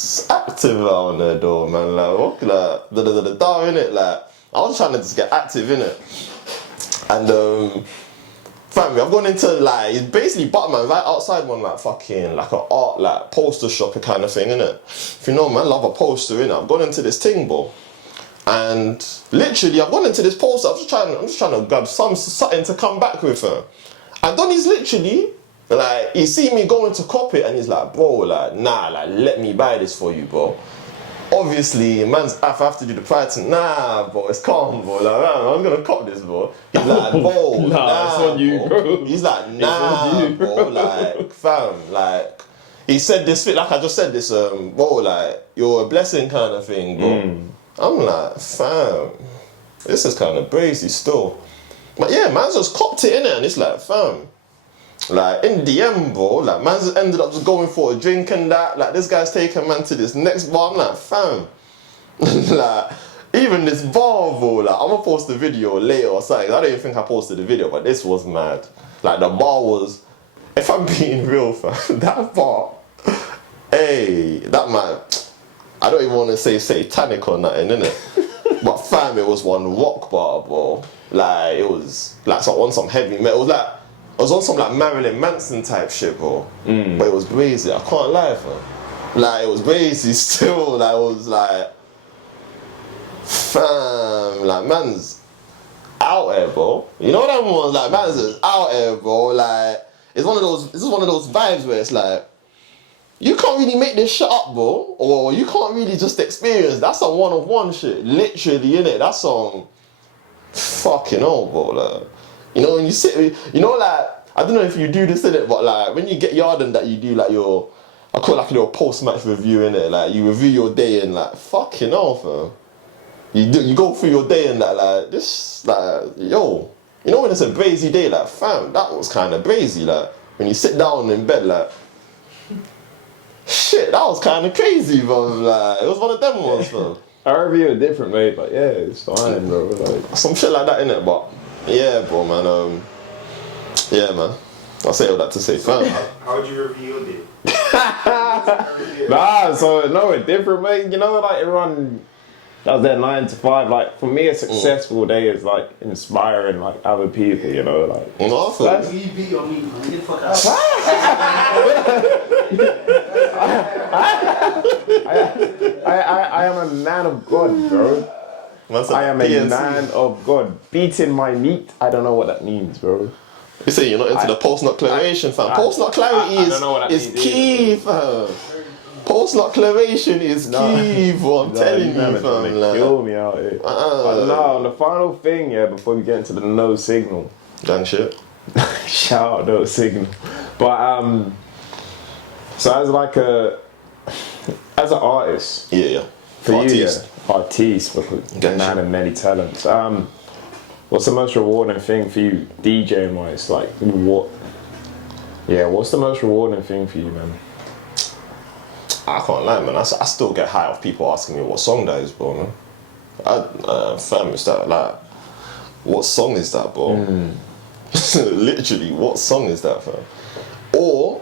was active out on there though, man. Like, what, like, the down in it, like, I was trying to just get active in it. And, family, I've gone into, like, it's basically Batman right outside one, like, fucking, like, an art, like, poster shop kind of thing, innit? If you know, man, love a poster, innit? I've gone into this thing, bro. And literally, I've gone into this poster, I'm just trying to grab something to come back with her. And Donnie's literally, like, he see me going to cop it and he's like, bro, like, nah, like, let me buy this for you, bro. Obviously, man's, if I have to do the price, nah, bro, it's calm, bro. Like, man, I'm gonna cop this, bro. He's like, bro, nah, it's on you, bro. He's like, nah, bro, like, fam, like, he said this, like I just said this, bro, like, you're a blessing kind of thing, bro. I'm like, fam, this is kind of brazy still. But yeah, man's just copped it, innit? And it's like, fam, like, in the end, bro, like, man's ended up just going for a drink and that. Like, this guy's taking man to this next bar. I'm like, fam, like, even this bar, bro, like, I'm gonna post the video later or something. I don't even think I posted the video, but this was mad. Like, the bar was, if I'm being real, fam, that bar, hey, that man, I don't even want to say satanic or nothing, innit? But fam, it was one rock bar, bro. Like, it was, like, on some heavy metal. It was on some, like, Marilyn Manson type shit, bro. But it was crazy, I can't lie, fam. Like, it was crazy still, like, it was like, fam, like, man's out here, bro. You know what I mean? Like, man's just out here, bro. Like, it's one of those vibes where it's like, you can't really make this shit up, bro. Or you can't really just experience. That's some one-of-one shit. Literally, innit? That's some fucking hell, bro. Like, you know, when you sit, you know, like, I don't know if you do this, innit? But, like, when you get yard and that, you do, like, I call it like your post-match review, innit? Like, you review your day and, like, fucking hell, fam. You go through your day and that, like, this, like, yo. You know when it's a brazy day, like, fam, that was kind of brazy. Like, when you sit down in bed, like, shit, that was kind of crazy, bro. Like, it was one of them ones, bro. I review it different, mate, but yeah, it's fine, bro. Like, some shit like that, innit? But yeah, bro, man. Yeah, man. I'll say all that to say, fam. How would you review your day? nah, so no, it's different, mate. You know, like everyone does their 9 to 5. Like for me, a successful day is like inspiring like other people. You know, like. No, That's you beat on me, man. Get the fuck out. I am a man of God, bro. I am a man of God. Beating my meat, I don't know what that means, bro. You say you're not into the post-nut declaration, fam. Post-nut clarity is key, fam. Post-nut declaration is key, bro. I'm telling you, fam. Like, kill me out here. But no, the final thing, yeah, before we get into the NoSignal. Gang shit. Shout out NoSignal. But so as an artist. Yeah. For artiste. you, artiste, because man of many talents. What's the most rewarding thing for you, DJing wise? Like, what's the most rewarding thing for you, man? I can't lie, man. I still get high off people asking me what song that is, bro, man. Fam, is that, like, what song is that, bro? Literally, what song is that, fam? Or,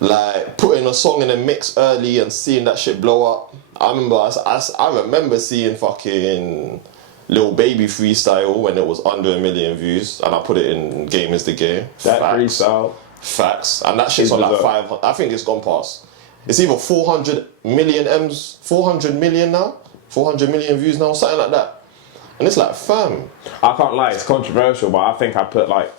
like, putting a song in a mix early and seeing that shit blow up. I remember seeing fucking Lil Baby freestyle when it was under 1 million views, and I put it in Game is the Game. That freestyle. Facts. And that shit's on like 500. I think it's gone past. It's either 400 million M's, 400 million now, 400 million views now, something like that. And it's like, fam. I can't lie, it's controversial, but I think I put like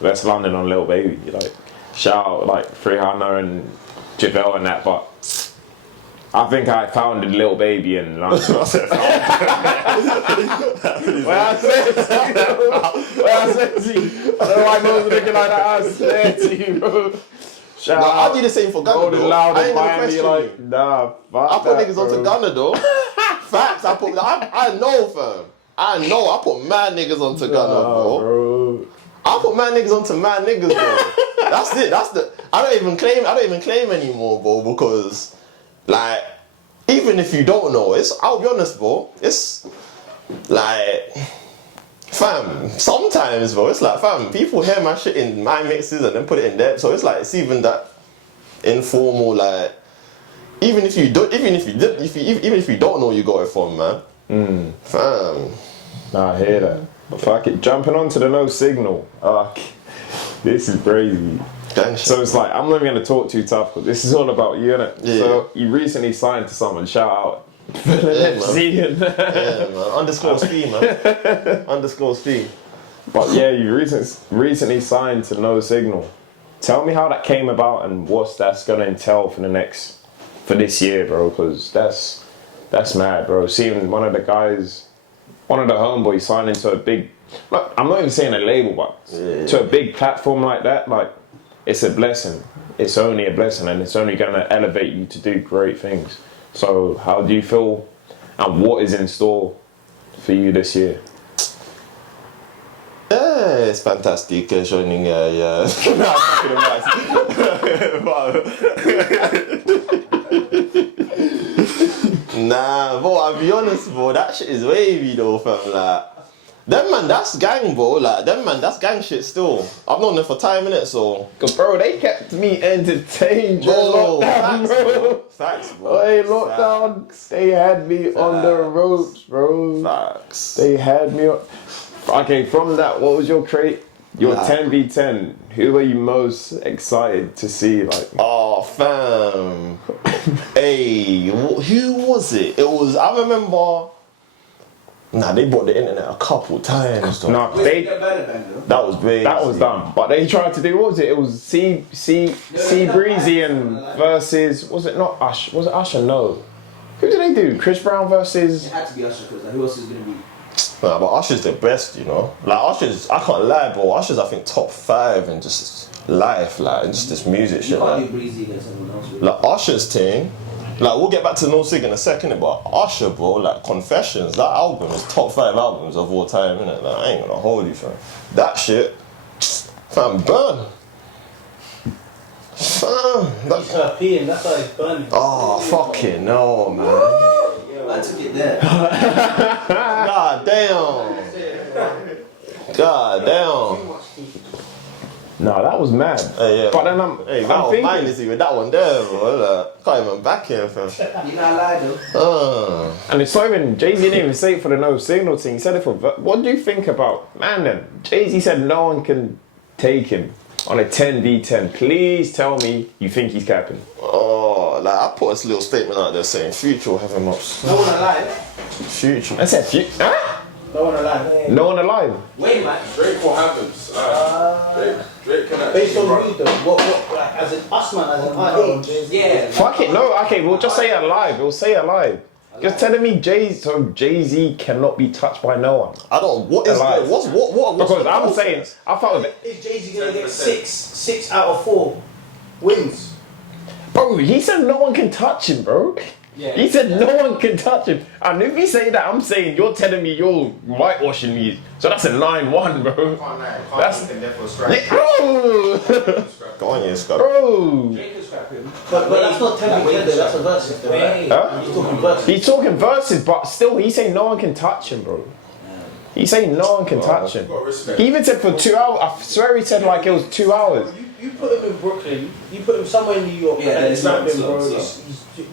West London on Lil Baby. Like, shout out like Freehana and Javel and that, but I think I founded Lil Baby in London. When I said to you, I don't know why I was looking like that, I said to you, bro. Shout out. I'll do the same for Ghana, though. I ain't gonna question like, you. Nah, fuck I put that, niggas bro. onto Ghana, though. Facts, I know, fam. I know, I put mad niggas onto Ghana, bro. I put mad niggas onto mad niggas, bro. That's it, I don't even claim anymore, bro, because, like, even if you don't know, I'll be honest, bro, it's, like, fam, sometimes, bro, it's like, fam, people hear my shit in my mixes and then put it in there, so it's like, it's even that informal, like, even if you don't know where you got it from, man. Fam. Nah, I hear that. But fuck it, jumping onto the NoSignal. This is crazy. So it's like, I'm not even going to talk too tough, but this is all about you, innit? Yeah. So you recently signed to someone, shout out. Yeah, man. Underscore Speed, man. Underscore Speed. But yeah, you recently signed to NoSignal. Tell me how that came about and what that's going to entail for this year, bro, because that's mad, bro. Seeing one of the homeboys signing to a big, I'm not even saying a label, but to a big platform like that, like, it's a blessing. It's only a blessing, and it's only going to elevate you to do great things. So how do you feel, and what is in store for you this year? Yeah, it's fantastic joining. Nah, bro, I'll be honest, bro. That shit is wavy though, fam. Like, them man, that's gang, bro. Like, them man, that's gang shit still. I've known them for time, innit, so. Cause bro, they kept me entertained. Bro, Lockdown, facts, bro. Facts, bro. Hey, lockdown, Facts. they had me on the ropes, bro. Facts. They had me on. Okay, from that, what was your crate? Your 10v10. Who were you most excited to see? Like, Oh, fam. Hey, who was it? It was, I remember. Nah, they bought the internet a couple times. Though. no, That was crazy. that was done. But they tried to do, what was it? It was C Breezy and versus, was it not Usher? Was it Usher? No. Who did they do? Chris Brown versus. It had to be Usher, because who else is going to be? Nah, but Usher's the best, you know. Like Usher's, I can't lie, bro. Usher's, I think, top 5 in just life, like, and just this music shit. You can't Like, do Breezy against someone else. Really. like Usher's thing. Like, we'll get back to NoSignal in a second, but Usher, bro, like Confessions, that album is top 5 albums of all time, innit? Like, I ain't gonna hold you, fam. That shit, fam, burn. Fam, He's peeing, that's why it's burning. oh, fucking no, man. I took it there. God damn. God damn. No, that was mad. Hey, yeah. But then I'm Mine thinking. is even that one there, bro. Like, can't even back here, fam. You not lie though. And it's not even, Jay-Z didn't even say it for the NoSignal thing. He said it for, what do you think about, man, then? Jay-Z said no one can take him on a 10v10. Please tell me you think he's capping. Oh, like, I put a little statement out there saying Future will have him up. No one alive. Future. I said, huh? No one alive. No one alive. Wait, man. Drake will have him. Drake can actually Based on run. who though? What, like, as an us man, as an artist? Yeah. Fuck it, no, okay, we'll just say alive. We'll say alive. You're telling me Jay-Z cannot be touched by no one. I don't. What is Alive. that? What's Because the I'm process? saying, I thought, Is Jay-Z gonna get 6 out of 4 wins? bro, he said no one can touch him, bro. Yeah. He said no one can touch him. And if you say that, I'm saying you're telling me you're whitewashing me. So that's a 9-1, bro. That's- Yeah, bro. Go on, yes, Scott. Bro. But that's not 10 though, that's a versus though, right? Huh? He's talking versus. He's talking verses, but still, he's saying no one can touch him, bro. He's saying no one can touch him. Got respect. He even said for 2 hours. I swear he said like it was 2 hours. You put him in Brooklyn, you put him somewhere in New York, Yeah, and there's it's not not been, bro. so.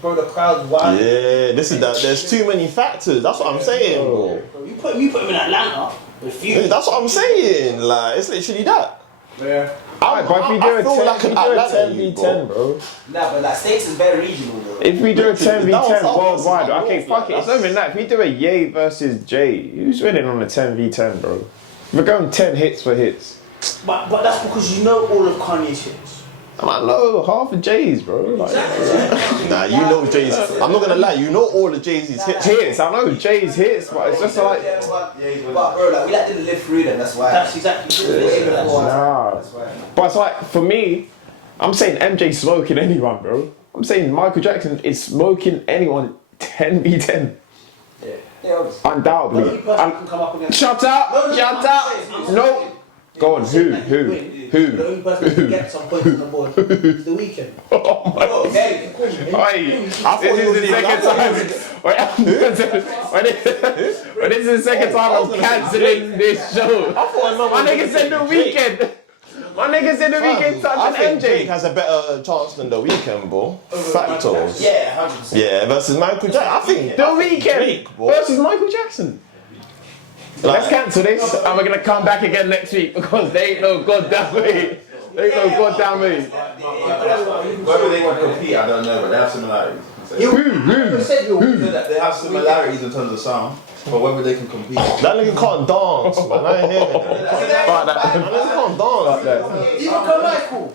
Bro, the crowd's wild. Yeah, this is that. There's too many factors. That's what I'm saying, bro. You put him in Atlanta with Future. That's what I'm saying. Like, it's literally that. Yeah. Alright, but if we do a I feel 10, like if we an do a Atlanta 10v10, youth, bro. Nah, but like States is very regional though. If we do a 10v10 That was worldwide, like okay, fuck it. It's not even that. If we do a Ye versus Jay, who's winning on a 10v10, bro? We're going 10 hits for hits. But that's because you know all of Kanye's hits. I'm like, no, half of Jay's, bro. Like, Nah, you know Jay's. I'm not gonna lie. You know all of Jay-Z's hits. hits, I know Jay's hits, but it's just like, But bro, like we like didn't live through them. That's why. That's exactly it. nah. That's why. But it's like, for me, I'm saying MJ smoking anyone, bro. I'm saying Michael Jackson is smoking anyone 10v10. Yeah, obviously. Undoubtedly. The only person who can come up against. Shut up! No, Shut up! No! Go on, who? The only person who can get some points on the board is The Weeknd. Oh my Oh, hey. Oi, this is the second time. Wait, this is the second time I'm cancelling this show. My nigga said The Weeknd. My nigga said the weekend I touched think Drake MJ. has a better chance than The Weeknd, bro. Factos. Yeah, 100%. Yeah, versus Michael Jackson. I think The weekend Drake, bro. versus Michael Jackson. Let's cancel this, and we're gonna come back again next week because they ain't no goddamn way. They ain't no goddamn way. Whether they can compete, I don't know, but they have similarities. They have similarities in terms of sound, but whether they can compete. That nigga can't dance, man. I ain't hearing it. That nigga can't dance. You look at Michael.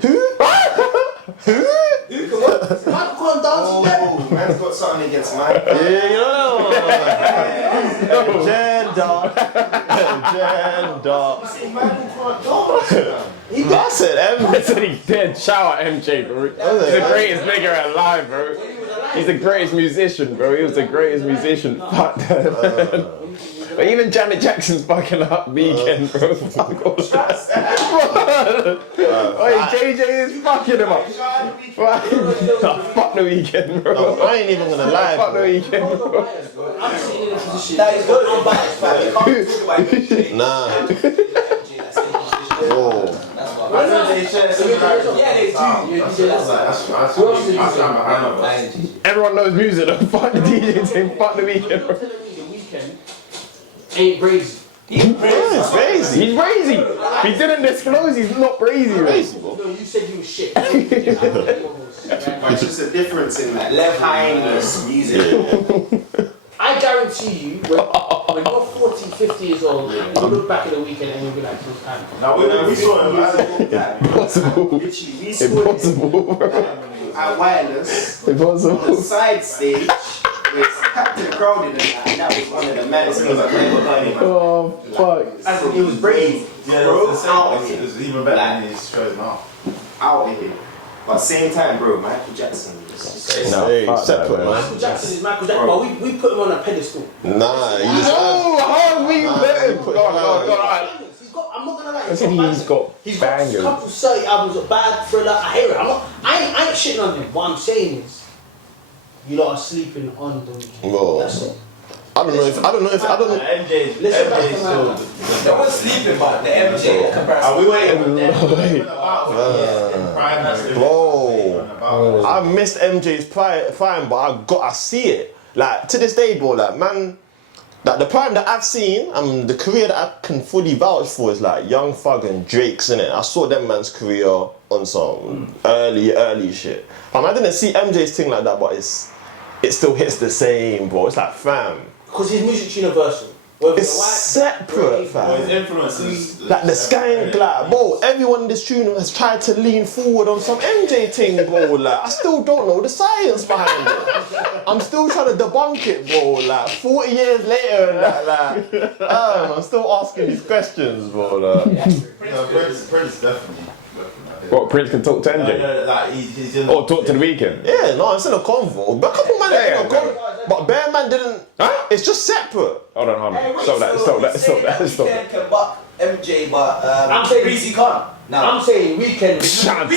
Michael can't dance yet. Oh, man's got something against Mike. Yeah, you know. Gender. I said MJ. I said he's dead. Shout out MJ, bro. He's the greatest nigga alive, bro. He's the greatest musician, bro. He was the greatest musician. Fuck that, man. But even Janet Jackson's fucking up Weekend, bro. Fuck all that. Wait, JJ is fucking him up. Fuck the Weekend, bro. No, I ain't even gonna lie, Fuck the bro. Weekend, bro. I'm sitting in a position. That is good and bad. You can't talk about MJ. Nah. That's the position. Whoa. That's why. Yeah, they do. Everyone knows music, though. Fuck the DJ saying fuck the Weekend, bro. The Weeknd ain't brazy. He's crazy. He's brazy. He didn't disclose he's not brazy, bro. No, you said you was shit. It's just a difference in like timeless music. I guarantee you, when you're 40, 50 years old, you look back at the Weekend and you'll be like, it was time. Now we saw him Impossible. we saw him Impossible, bro. at Wireless, Impossible. the side stage with Captain Crowded and that was one of the maddest things I've ever done. Oh, fuck. It was brave. Yeah, Bro, out of here. It's even better than his shows now. Out of here. But same time, bro, Michael Jackson is No, Hey, fuck separate, that, man. Michael Jackson is Michael Jackson, but we put him on a pedestal. Nah, you just No, how we let him? put Go on, him go on, go on. on. I'm not gonna lie. I said he's got He's got bangers. a couple 30 albums of bad thriller. I hear it. I ain't shitting on him. What I'm saying is, you lot are sleeping on the Weeknd. Whoa. That's it. I don't know if MJ's Listen, still. They weren't sleeping, but the MJ comparison. Are we waiting? Bro, I missed MJ's prime, but I see it. Like to this day, bro. Like man, like the prime that I've seen and the career that I can fully vouch for is like Young Thug and Drake's, innit? I saw them man's career on some early shit. I didn't see MJ's thing like that, but it still hits the same, bro. It's like fam. Because his music's universal. Whether It's you're white, separate, fam. Influences. Like the skank, like, bro, everyone in this tune has tried to lean forward on some MJ thing, bro. Like, I still don't know the science behind it. I'm still trying to debunk it, bro. Like, 40 years later and that, like, I'm still asking these questions, bro. Like. Prince definitely. What, Prince can talk to MJ? Like he's in Or talk to the Weekend? Yeah, no, it's in a convo. But a couple man in a Yeah, convo. But Bear Man didn't. Huh? It's just separate. Hold on. Stop that. Weeknd can buck MJ, but I'm saying- Breezy can't. Now, I'm saying Weeknd. Shut up.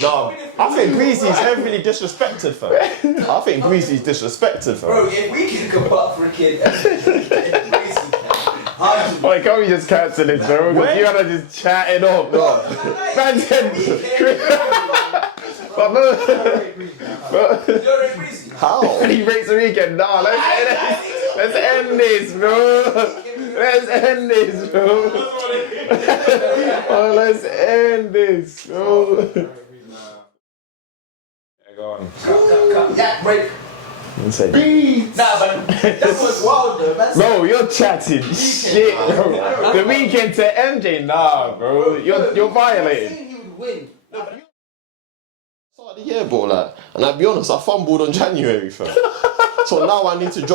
No, I think Breezy's heavily disrespected, fam. I think Breezy's disrespected, bro, fam. if Weeknd can buck freaking MJ, Breezy can. Wait, can't we just cancel this, bro? Because you gotta just chat it up, bro. Man said, but How? he rates the Weekend. Nah, let's end this, bro. Let's end this, bro. Oh, let's end this, bro. Yeah, go on. Yeah, break. Nah, Nah, but that was wild though. That's bro, you're chatting shit, bro. The Weekend to MJ, nah, bro. You're violating. saying he would win. Start of the year, bro, like, and I'll be honest, I fumbled on January, fam. So now I need to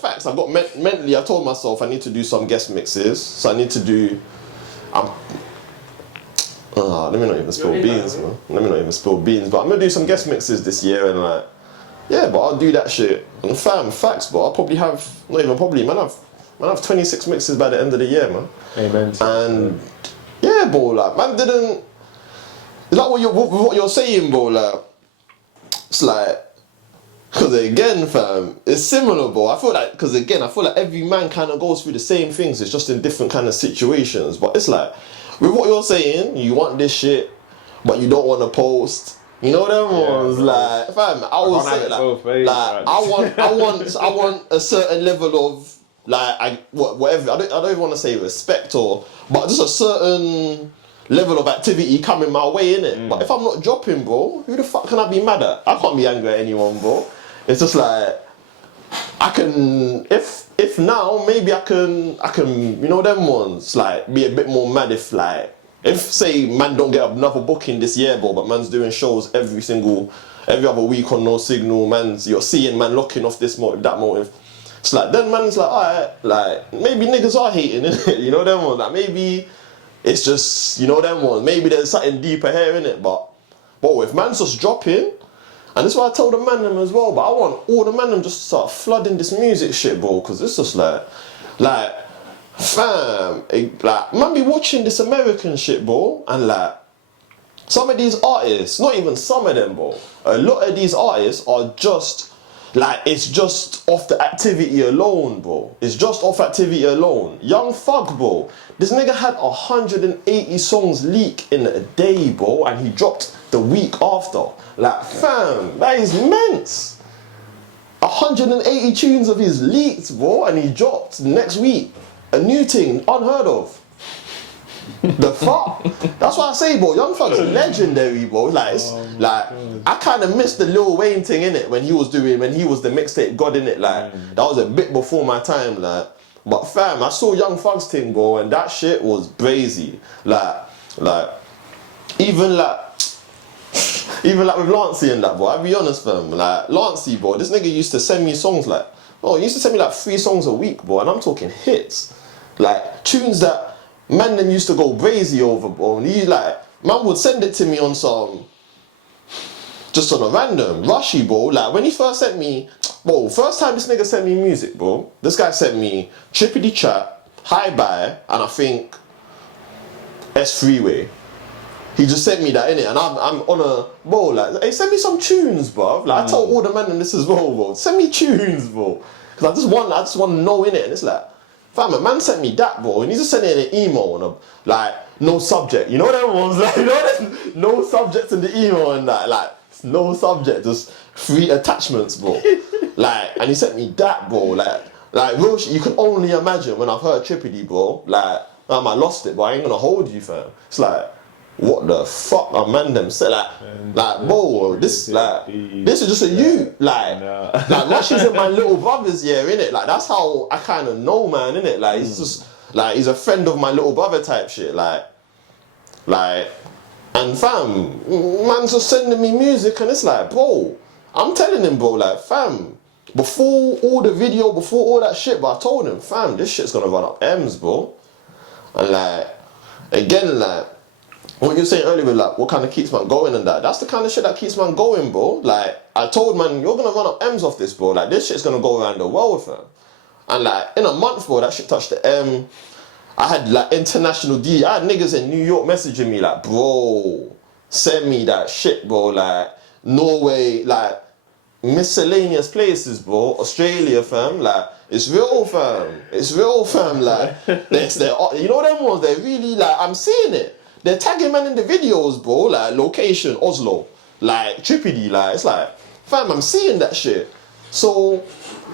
facts, I've got mentally, I told myself I need to do some guest mixes, so I need to do, let me not even spill beans, man. Let me not even spill beans, but I'm gonna do some guest mixes this year, and like, yeah, but I'll do that shit. And fam, facts, but I'll probably have, not even probably, man, I'll have 26 mixes by the end of the year, man. Amen. And yeah, bro, like, man didn't, like what you're saying, bro, like, it's like, Because again, fam, it's similar, bro. I feel like, because again, I feel like every man kind of goes through the same things. It's just in different kind of situations. But it's like, with what you're saying, you want this shit, but you don't want to post. You know them ones, like, fam. I would say I want a certain level of like, whatever. I don't even want to say respect but just a certain level of activity coming my way, innit? But if I'm not dropping, bro, who the fuck can I be mad at? I can't be angry at anyone, bro. It's just like, I can, if now, maybe I can, you know them ones, like, be a bit more mad if say man don't get another booking this year, bro, but man's doing shows every other week on NoSignal, you're seeing man locking off this motive, that motive. It's like, then man's like, alright, like, maybe niggas are hating, innit? You know them ones, like, maybe it's just, you know them ones, maybe there's something deeper here, innit? But if man's just dropping, and that's why I told the man them as well, but I want all the man them just to start flooding this music shit, bro, because it's just like, fam, like, man be watching this American shit, bro, and like, some of these artists, not even some of them, bro, a lot of these artists are just, like, it's just off the activity alone, bro. It's just off activity alone. Young Thug, bro, this nigga had 180 songs leak in a day, bro, and he dropped the week after. Like, fam, that is immense. 180 tunes of his leaked, bro, and he dropped next week. A new thing, unheard of. The fuck? That's why I say, bro, Young Thug's legendary, bro. Like, I kind of missed the Lil Wayne thing, innit, when he was the mixtape God, innit, like, that was a bit before my time, like. But fam, I saw Young Thug's thing, bro, and that shit was brazy. Even with Lancey and that, bro, I'll be honest, fam, like, Lancey, bro, this nigga used to send me songs like, he used to send me like 3 songs a week, bro, and I'm talking hits. Like, tunes that man then used to go brazy over, bro, and he, like, man would send it to me on some, just on a random, rushy, bro. Like, when he first sent me, bro, first time this nigga sent me music, bro, this guy sent me Trippity Chat, Hi Bye, and I think S Freeway. He just sent me that, innit, and I'm on a, bro, like, hey, send me some tunes, bro. Like, I told all the men in this as well, bro, send me tunes, bro. Because I just want to know, innit, and it's like, fam, a man sent me that, bro, and he just sent it in an email, and like, no subject. You know them ones, like, you know, there's no subject in the email and that, like, no subject, just 3 attachments, bro. Like, and he sent me that, bro, like real shit. You can only imagine when I've heard Trippity, bro, like, I lost it, but I ain't gonna hold you, fam. It's like, what the fuck, a man them said, like, bro, this is just a you, like Rushy's in my little brother's year, innit, like, that's how I kind of know, man, innit, like, he's just, like, he's a friend of my little brother type shit, like, and fam, man's just sending me music, and it's like, bro, I'm telling him, bro, like, fam, before all the video, before all that shit, but I told him, fam, this shit's gonna run up M's, bro, and like, again, like, what you were saying earlier, like, what kind of keeps man going and that's the kind of shit that keeps man going, bro. Like, I told man, you're gonna run up M's off this, bro. Like, this shit's gonna go around the world, fam. And like, in a month, bro, that shit touched the M. I had like international D. I had niggas in New York messaging me like, bro, send me that shit, bro. Like, Norway, like, miscellaneous places, bro. Australia, fam. Like, it's real, fam. It's real, fam. Like, you know them ones, they're really, like, I'm seeing it. They're tagging man in the videos, bro, like, location, Oslo, like, Trippity, like, it's like, fam, I'm seeing that shit. So,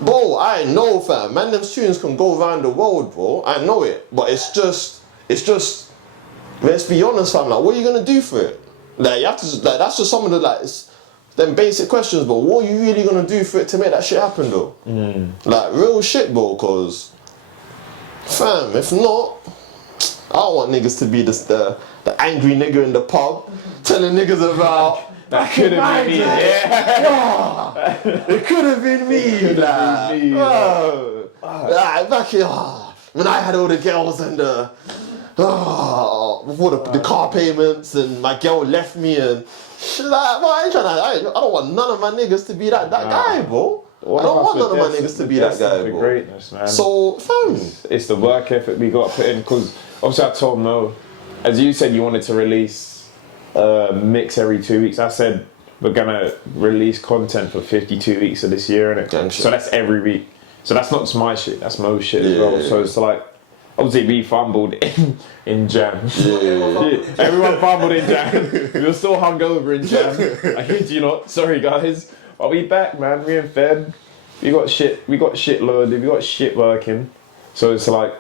bro, I know, fam, man, them tunes can go around the world, bro, I know it, but it's just, let's be honest, fam, like, what are you gonna do for it? Like, you have to, like, that's just some of the, like, them basic questions, but what are you really gonna do for it to make that shit happen, though? Like, real shit, bro, cause, fam, if not, I don't want niggas to be the angry nigga in the pub telling niggas about that could have been me. Yeah. It could have been me. Back here, when I had all the girls and before the car payments and my girl left me and shit, like, well, I don't want none of my niggas to be that guy, bro. I don't want none of my niggas to be that guy, bro. Greatness, man. So, fam, it's the work ethic we got to put in, because obviously I told Mo, as you said, you wanted to release a mix every 2 weeks. I said, we're gonna release content for 52 weeks of this year, innit? Gang shit. So that's every week. So that's not just my shit, that's Mo's shit as well. So it's like, obviously we fumbled in Jan. Everyone fumbled in Jan. We were still hungover in Jan. I kid you not. Sorry guys. But we back, man. We in Feb. We got shit loaded. We got shit working. So it's like,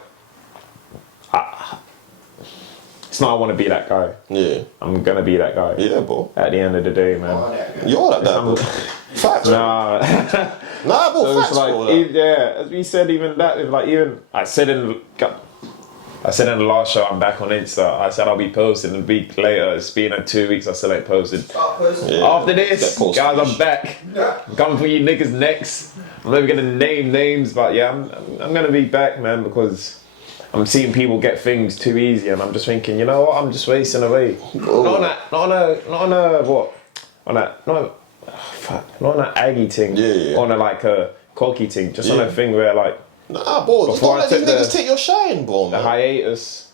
it's not I want to be that guy. Yeah. I'm gonna be that guy. Yeah, bro. At the end of the day, man. You're like that, bro. Facts. Nah. Nah, bro, So facts, it's like, bro. yeah, as we said, even that, like, even I said in the last show, I'm back on Insta. I said I'll be posting a week later. It's been 2 weeks. I still ain't posted. Yeah. After this, Get posted. guys, I'm back. I'm coming for you niggas next. I'm never gonna name names, but yeah, I'm gonna be back, man, because I'm seeing people get things too easy, and I'm just thinking, you know what? I'm just wasting away. Not on that Aggie thing. Yeah. On a like a cocky thing. Just on Yeah. a thing where like Nah, bro, just Before don't I let these took niggas the- take your shine, bro, the man. hiatus,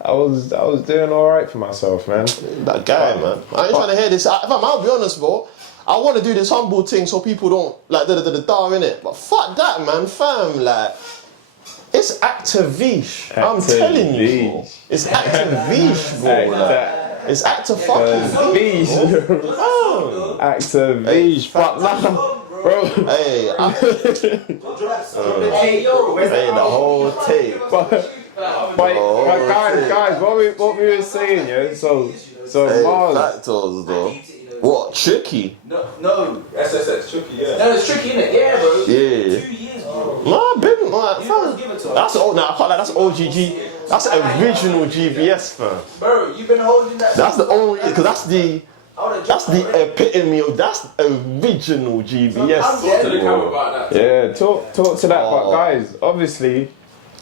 I was doing all right for myself, man. That guy, man. I ain't trying to hear this. I'll be honest, bro. I want to do this humble thing so people don't like the innit. But fuck that, man, fam. Like, it's activish. I'm telling you, bro. It's activish, bro. Like, it's fucking Beast. bro. Activish. But nah, bro. Hey, Hey, yo, where's hey, the whole tape. But guys, what we were saying, yeah. So Hey, Mars. factors, though. What, tricky? No. SSX tricky, yeah. No, it's tricky, innit? Yeah, bro. Yeah. 2 years, bro. Nah, been like, You fam. must give it to us. That's old. Nah, I can't lie. That's OGG. That's original GBS, fam. Bro, you've been holding that. That's the only, because that's the That's the epitome of, that's original GBS. Yeah. To the camera about that. Yeah, talk to that, but Oh. guys, obviously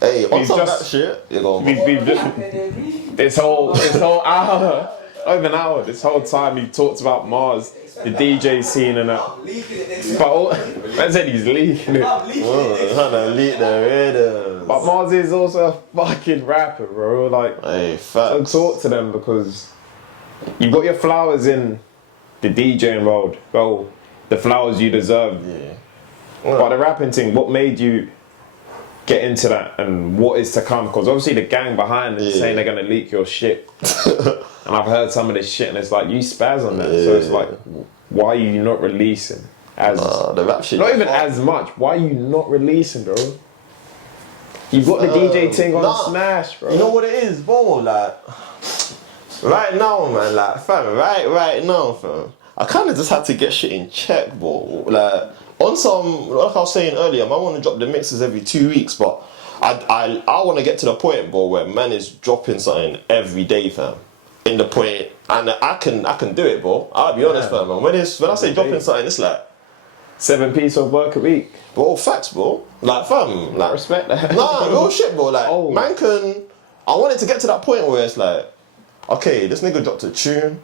Hey, on We've top of just- that shit, you know, we've just this whole hour, over an hour, this whole time we've talked about Mars, the DJ scene and that. But all, man said he's leaking it. trying to leak the rhythms. But Mars is also a fucking rapper, bro. Like, Hey, so facts. talk to them because you got your flowers in the DJing world, bro. The flowers you deserve. Yeah. But the rapping thing, what made you get into that and what is to come? Because obviously the gang behind is saying they're gonna leak your shit. And I've heard some of this shit and it's like, you spaz on that. So it's like, why are you not releasing? As The rap shit. not even as much. Why are you not releasing, bro? You've got the DJ thing on Smash, bro. You know what it is, bro? Like, right now, man, like, fam, right now, fam, I kind of just had to get shit in check, bro. Like, on some, like I was saying earlier, man, I want to drop the mixes every 2 weeks, but I want to get to the point, bro, where man is dropping something every day, fam. In the point, and I can do it, bro. I'll be honest, fam. Man. When I say dropping something, it's like 7 piece of work a week. bro, facts, bro. Like, fam, I like, respect that. nah, real shit, bro. Like, Oh. man can. I wanted to get to that point where it's like, okay, this nigga dropped a tune,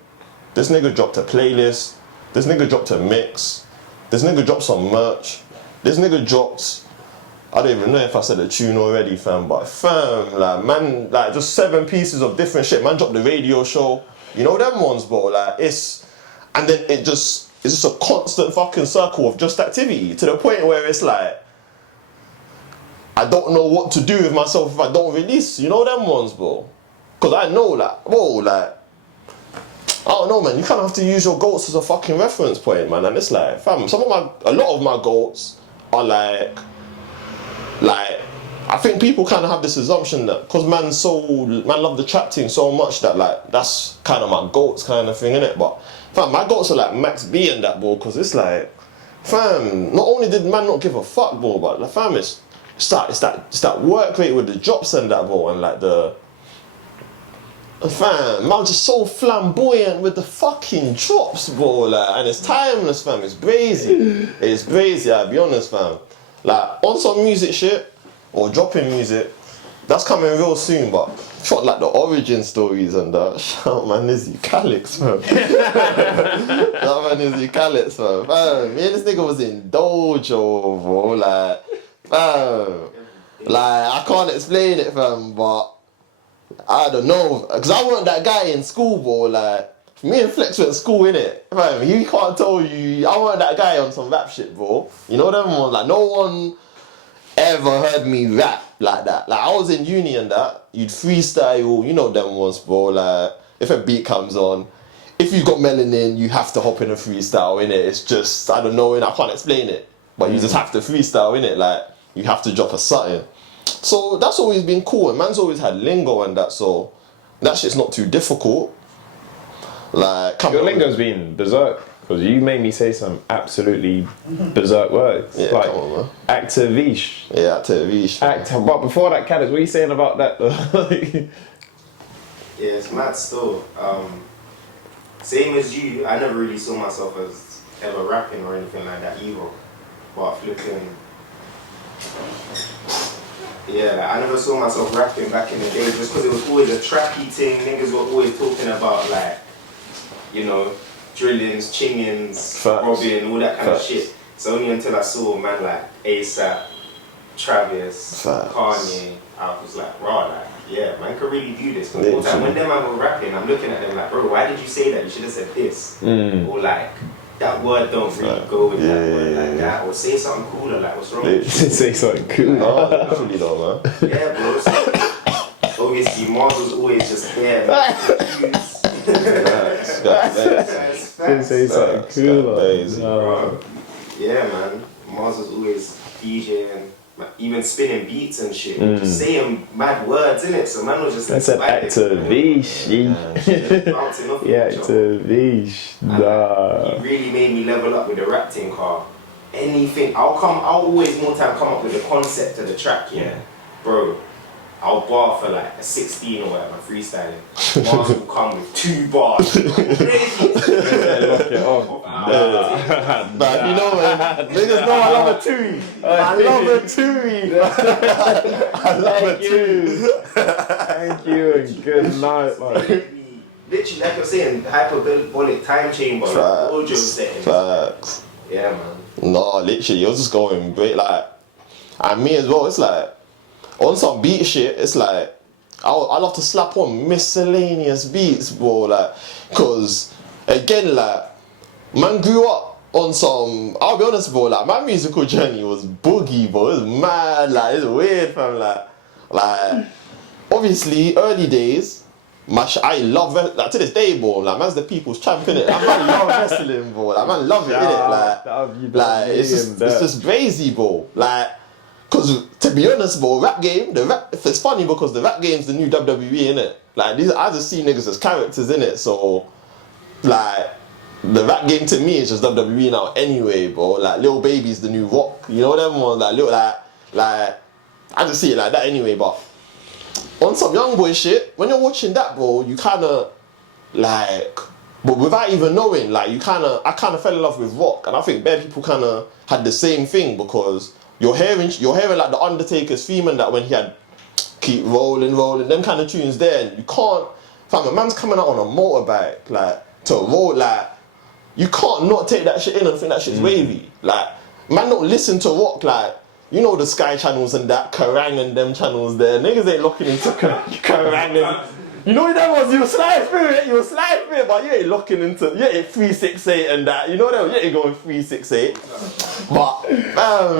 this nigga dropped a playlist, this nigga dropped a mix, this nigga dropped some merch, this nigga dropped. I don't even know if I said a tune already, fam, but fam, like, man, like, just 7 pieces of different shit. Man dropped the radio show, you know them ones, bro. Like, and then it's just a constant fucking circle of just activity to the point where it's like, I don't know what to do with myself if I don't release, you know them ones, bro. Cause I know, like, bro, like, I don't know, man. You kind of have to use your goats as a fucking reference point, man. And it's like, fam, a lot of my goats are like, I think people kind of have this assumption that because man love the trap thing so much that like that's kind of my goats kind of thing, innit? But fam, my goats are like Max B and that, bro, because it's like, fam, not only did man not give a fuck, bro, but the fam it's that work rate with the drops and that, bro, and like fam, man just so flamboyant with the fucking drops, bro, like, and it's timeless, fam. It's brazy. It's brazy, I'll be honest, fam. Like, on some music shit, or dropping music, that's coming real soon, but shot like the origin stories and that. Shout out my Nizzy Calix, fam. Shout out my Nizzy Calix, fam. Fam, me and this nigga was in dojo, bro, like, fam. Like, I can't explain it, fam, but I don't know, because I weren't that guy in school, bro, like, me and Flex went to school, innit? Fam, he can't tell you, I want that guy on some rap shit, bro. You know them ones, like, no one ever heard me rap like that. Like, I was in uni and that, you'd freestyle, you know them ones, bro. Like, if a beat comes on, if you got melanin, you have to hop in a freestyle, innit? It's just, I don't know, and I can't explain it. But you just have to freestyle, innit? Like, you have to drop a something. So that's always been cool, and man's always had lingo and that, so that shit's not too difficult. Like, Your lingo's been berserk, because you made me say some absolutely berserk words. Yeah, like, come on, man. activish. Yeah, activish. But before that, Cadis, what are you saying about that? Yeah, it's mad still. Same as you, I never really saw myself as ever rapping or anything like that either. But flipping, yeah, like, I never saw myself rapping back in the day just because it was always a trappy thing. Niggas were always talking about, like, you know, drillings, chingings, robbing, all that kind of shit. It's only until I saw a man like ASAP, Travis, Kanye, I was like, raw, like, yeah, man could really do this. But all the time, when them man were rapping, I'm looking at them like, bro, why did you say that? You should have said this. Or like, that word don't really go with that word like that. Or say something cooler, like, what's wrong with you? Say something cool. Oh, definitely though, man. Yeah, bro. So, obviously, Mars was always just there. Say something cool. Yeah, man. Mars was always DJing, even spinning beats and shit. Just saying mad words in it. So man was just that's an activish. Yeah, activish. Nah. He really made me level up with the rap thing, car. Anything, I'll always more time come up with the concept of the track, yeah. Bro, I'll bar for like a 16 or whatever, freestyling. Mars will come with 2 bars. Crazy. Lock it on. But you know, man, niggas know I love a tui. I love a tui. I love a tui. Thank you and good night, man. Literally, like you're saying, hyperbolic time chamber. Audio setting. Facts. Yeah, man. No, literally, you're just going great. Like, and me as well, it's like, on some beat shit, it's like, I love to slap on miscellaneous beats, bro, like, cause, again, like, man grew up on some, I'll be honest, bro, like, my musical journey was boogie, bro, it was mad, like, it's weird, fam, like, obviously, early days, I love, like, to this day, bro, like, man's the people's champion, innit? Like, man love wrestling, bro, like, man love it, innit? Like, it's just crazy, bro, like, cause, to be honest, bro, it's funny because the rap game's the new WWE, innit? Like, I just see niggas as characters, innit? So, like, the rap game to me is just WWE now anyway, bro. Like, Lil Baby's the new Rock, you know them ones, like, I just see it like that anyway, but on some young boy shit, when you're watching that, bro, you kinda, like, but without even knowing, like, I kinda fell in love with rock, and I think bare people kinda had the same thing, because you're hearing like the Undertaker's theme and that when he had keep rolling, them kind of tunes there, and you can't, fam, a man's coming out on a motorbike, like, to roll, like, you can't not take that shit in and think that shit's wavy. Like, man don't listen to rock, like, you know the Sky channels and that, Kerrang and them channels there, niggas ain't locking into Kerrang and, you know that was, you slide through it, but you ain't locking into, you ain't 368 and that, you know that, you ain't going 368. But,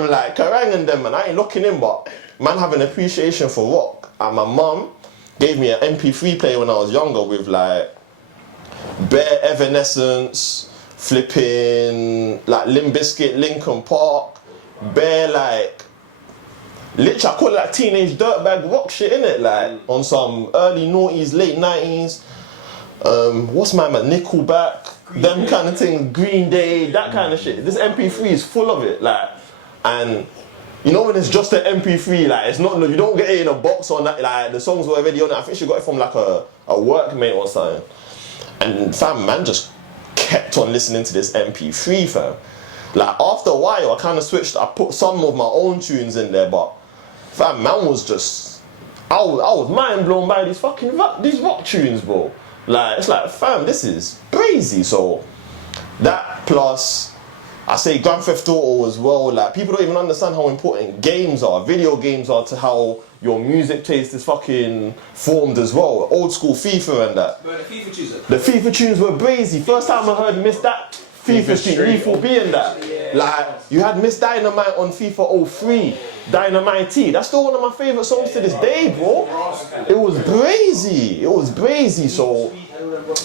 like, Kerrang and them, man, I ain't locking in, but man have an appreciation for rock. And my mum gave me an MP3 player when I was younger with, like, bare Evanescence, flipping, like, Limp Bizkit, Linkin Park, bare, like, literally, I call it like teenage dirtbag rock shit, innit? Like, on some early noughties, late 90s. What's my man? Nickelback, them kind of things, Green Day, that kind of shit. This MP3 is full of it, like, and you know when it's just an MP3, like, it's not, you don't get it in a box or that, like, the songs were already on it. I think she got it from like a workmate or something. And fam, man just kept on listening to this MP3, fam. Like, after a while, I kind of switched, I put some of my own tunes in there, but fam, man was just, I was mind blown by these fucking rock tunes, bro. Like, it's like, fam, this is crazy. So, that plus I say Grand Theft Auto as well. Like, people don't even understand how important games are, video games are, to how your music taste is fucking formed as well. Old school FIFA and that. But the FIFA tunes were brazy. First time I heard Miss That FIFA Street, Lethal B and that. Like, you had Miss Dynamite on FIFA 03, Dynamite T. That's still one of my favourite songs to this day, bro. It was brazy. It was brazy. So,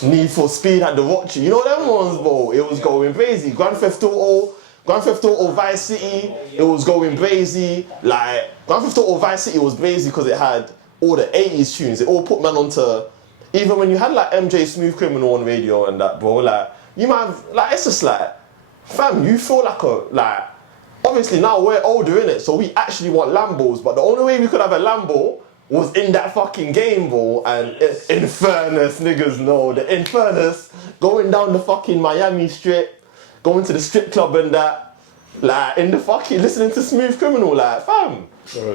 Need for Speed had the watch. You know them ones, bro. It was going brazy. Grand Theft Auto Vice City, it was going brazy. Like, Grand Theft Auto Vice City was brazy because it had all the 80s tunes. It all put man onto, even when you had like MJ Smooth Criminal on radio and that, bro, like, you might have, like, it's just like, fam, you feel like, obviously now we're older, innit, so we actually want Lambos, but the only way we could have a Lambo was in that fucking game, bro, and in fairness, niggas know, the in fairness, going down the fucking Miami Strip, going to the strip club and that, like, in the fucking, listening to Smooth Criminal, like, fam,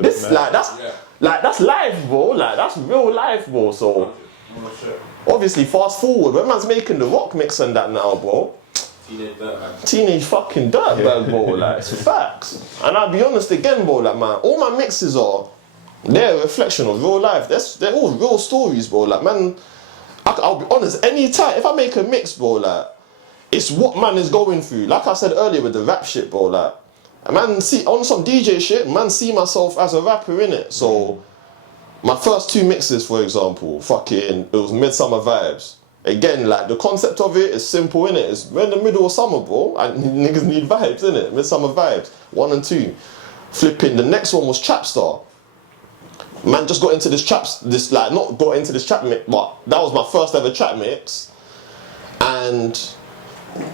this, like, that's life, bro, like, that's real life, bro, so, obviously, fast forward, when man's making the rock mix and that now, bro, Teenage fucking dirtbag, bro, like, it's facts. And I'll be honest again, bro, like, man, all my mixes they're a reflection of real life. They're all real stories, bro, like, man, I'll be honest, anytime, if I make a mix, bro, like, it's what man is going through. Like I said earlier with the rap shit, bro, like, man, see, on some DJ shit, man, see myself as a rapper, innit? So, my first 2 mixes, for example, fucking, it was Midsummer Vibes. Again, like, the concept of it is simple, innit? It's we're in the middle of summer, bro, and niggas need vibes, innit? Midsummer Vibes, 1 and 2. Flipping, the next one was Trapstar. Man just got into this trap mix, but that was my first ever trap mix. And,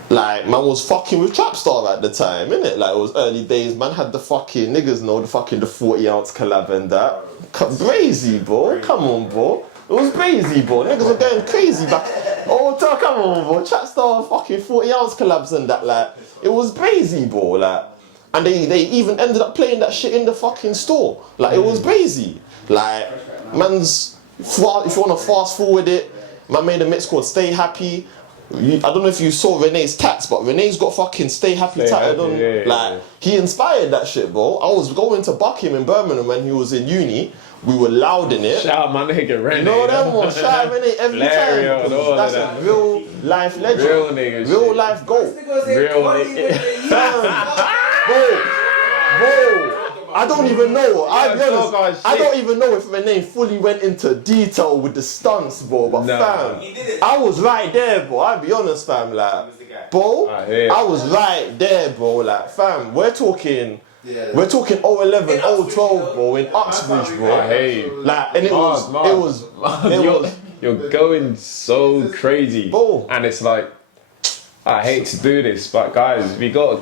like, man was fucking with Trapstar at the time, innit? Like, it was early days, man had the fucking, niggas know, the 40-ounce collab and that. Brazy, bro, come on, bro. It was brazy, bro. Niggas were going crazy back. Oh, come on, bro. Trapstar fucking 40-ounce collabs and that, like, it was brazy, bro, like. And they even ended up playing that shit in the fucking store. Like, it was brazy. Like, man's, if you want to fast forward it, man made a mix called Stay Happy. I don't know if you saw Renee's tats, but Renee's got fucking Stay Happy tatted on. Like, he inspired that shit, bro. I was going to buck him in Birmingham when he was in uni. We were loud in it. Shout out my nigga Renee. You know them ones, shout out Renee every time. That's a real life legend. Real nigga. Real life goat. Real nigga. Bro, I don't even know. I'll be honest, I don't even know if Renee fully went into detail with the stunts, bro. But fam, I was right there, bro. I'll be honest, fam. Like, bro, I was right there, bro. Like, fam, we're talking 011, 012, bro, in Uxbridge, bro. Like, and it was. You're going so crazy, bro. And it's like, I hate to do this, but guys, we gotta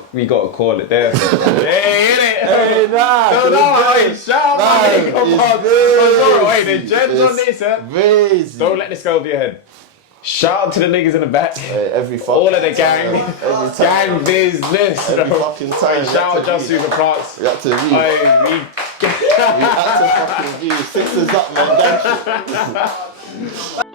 call it there. Hey, nah. No, shout out, come on. Wait, the gems on this, Crazy. Don't let this go over your head. Shout out to the niggas in the back. All of the gang. Gang business. Every fucking time. Shout out Just Super Plants. We had to read. We had to fucking read. Sixers up, man. Gang shit.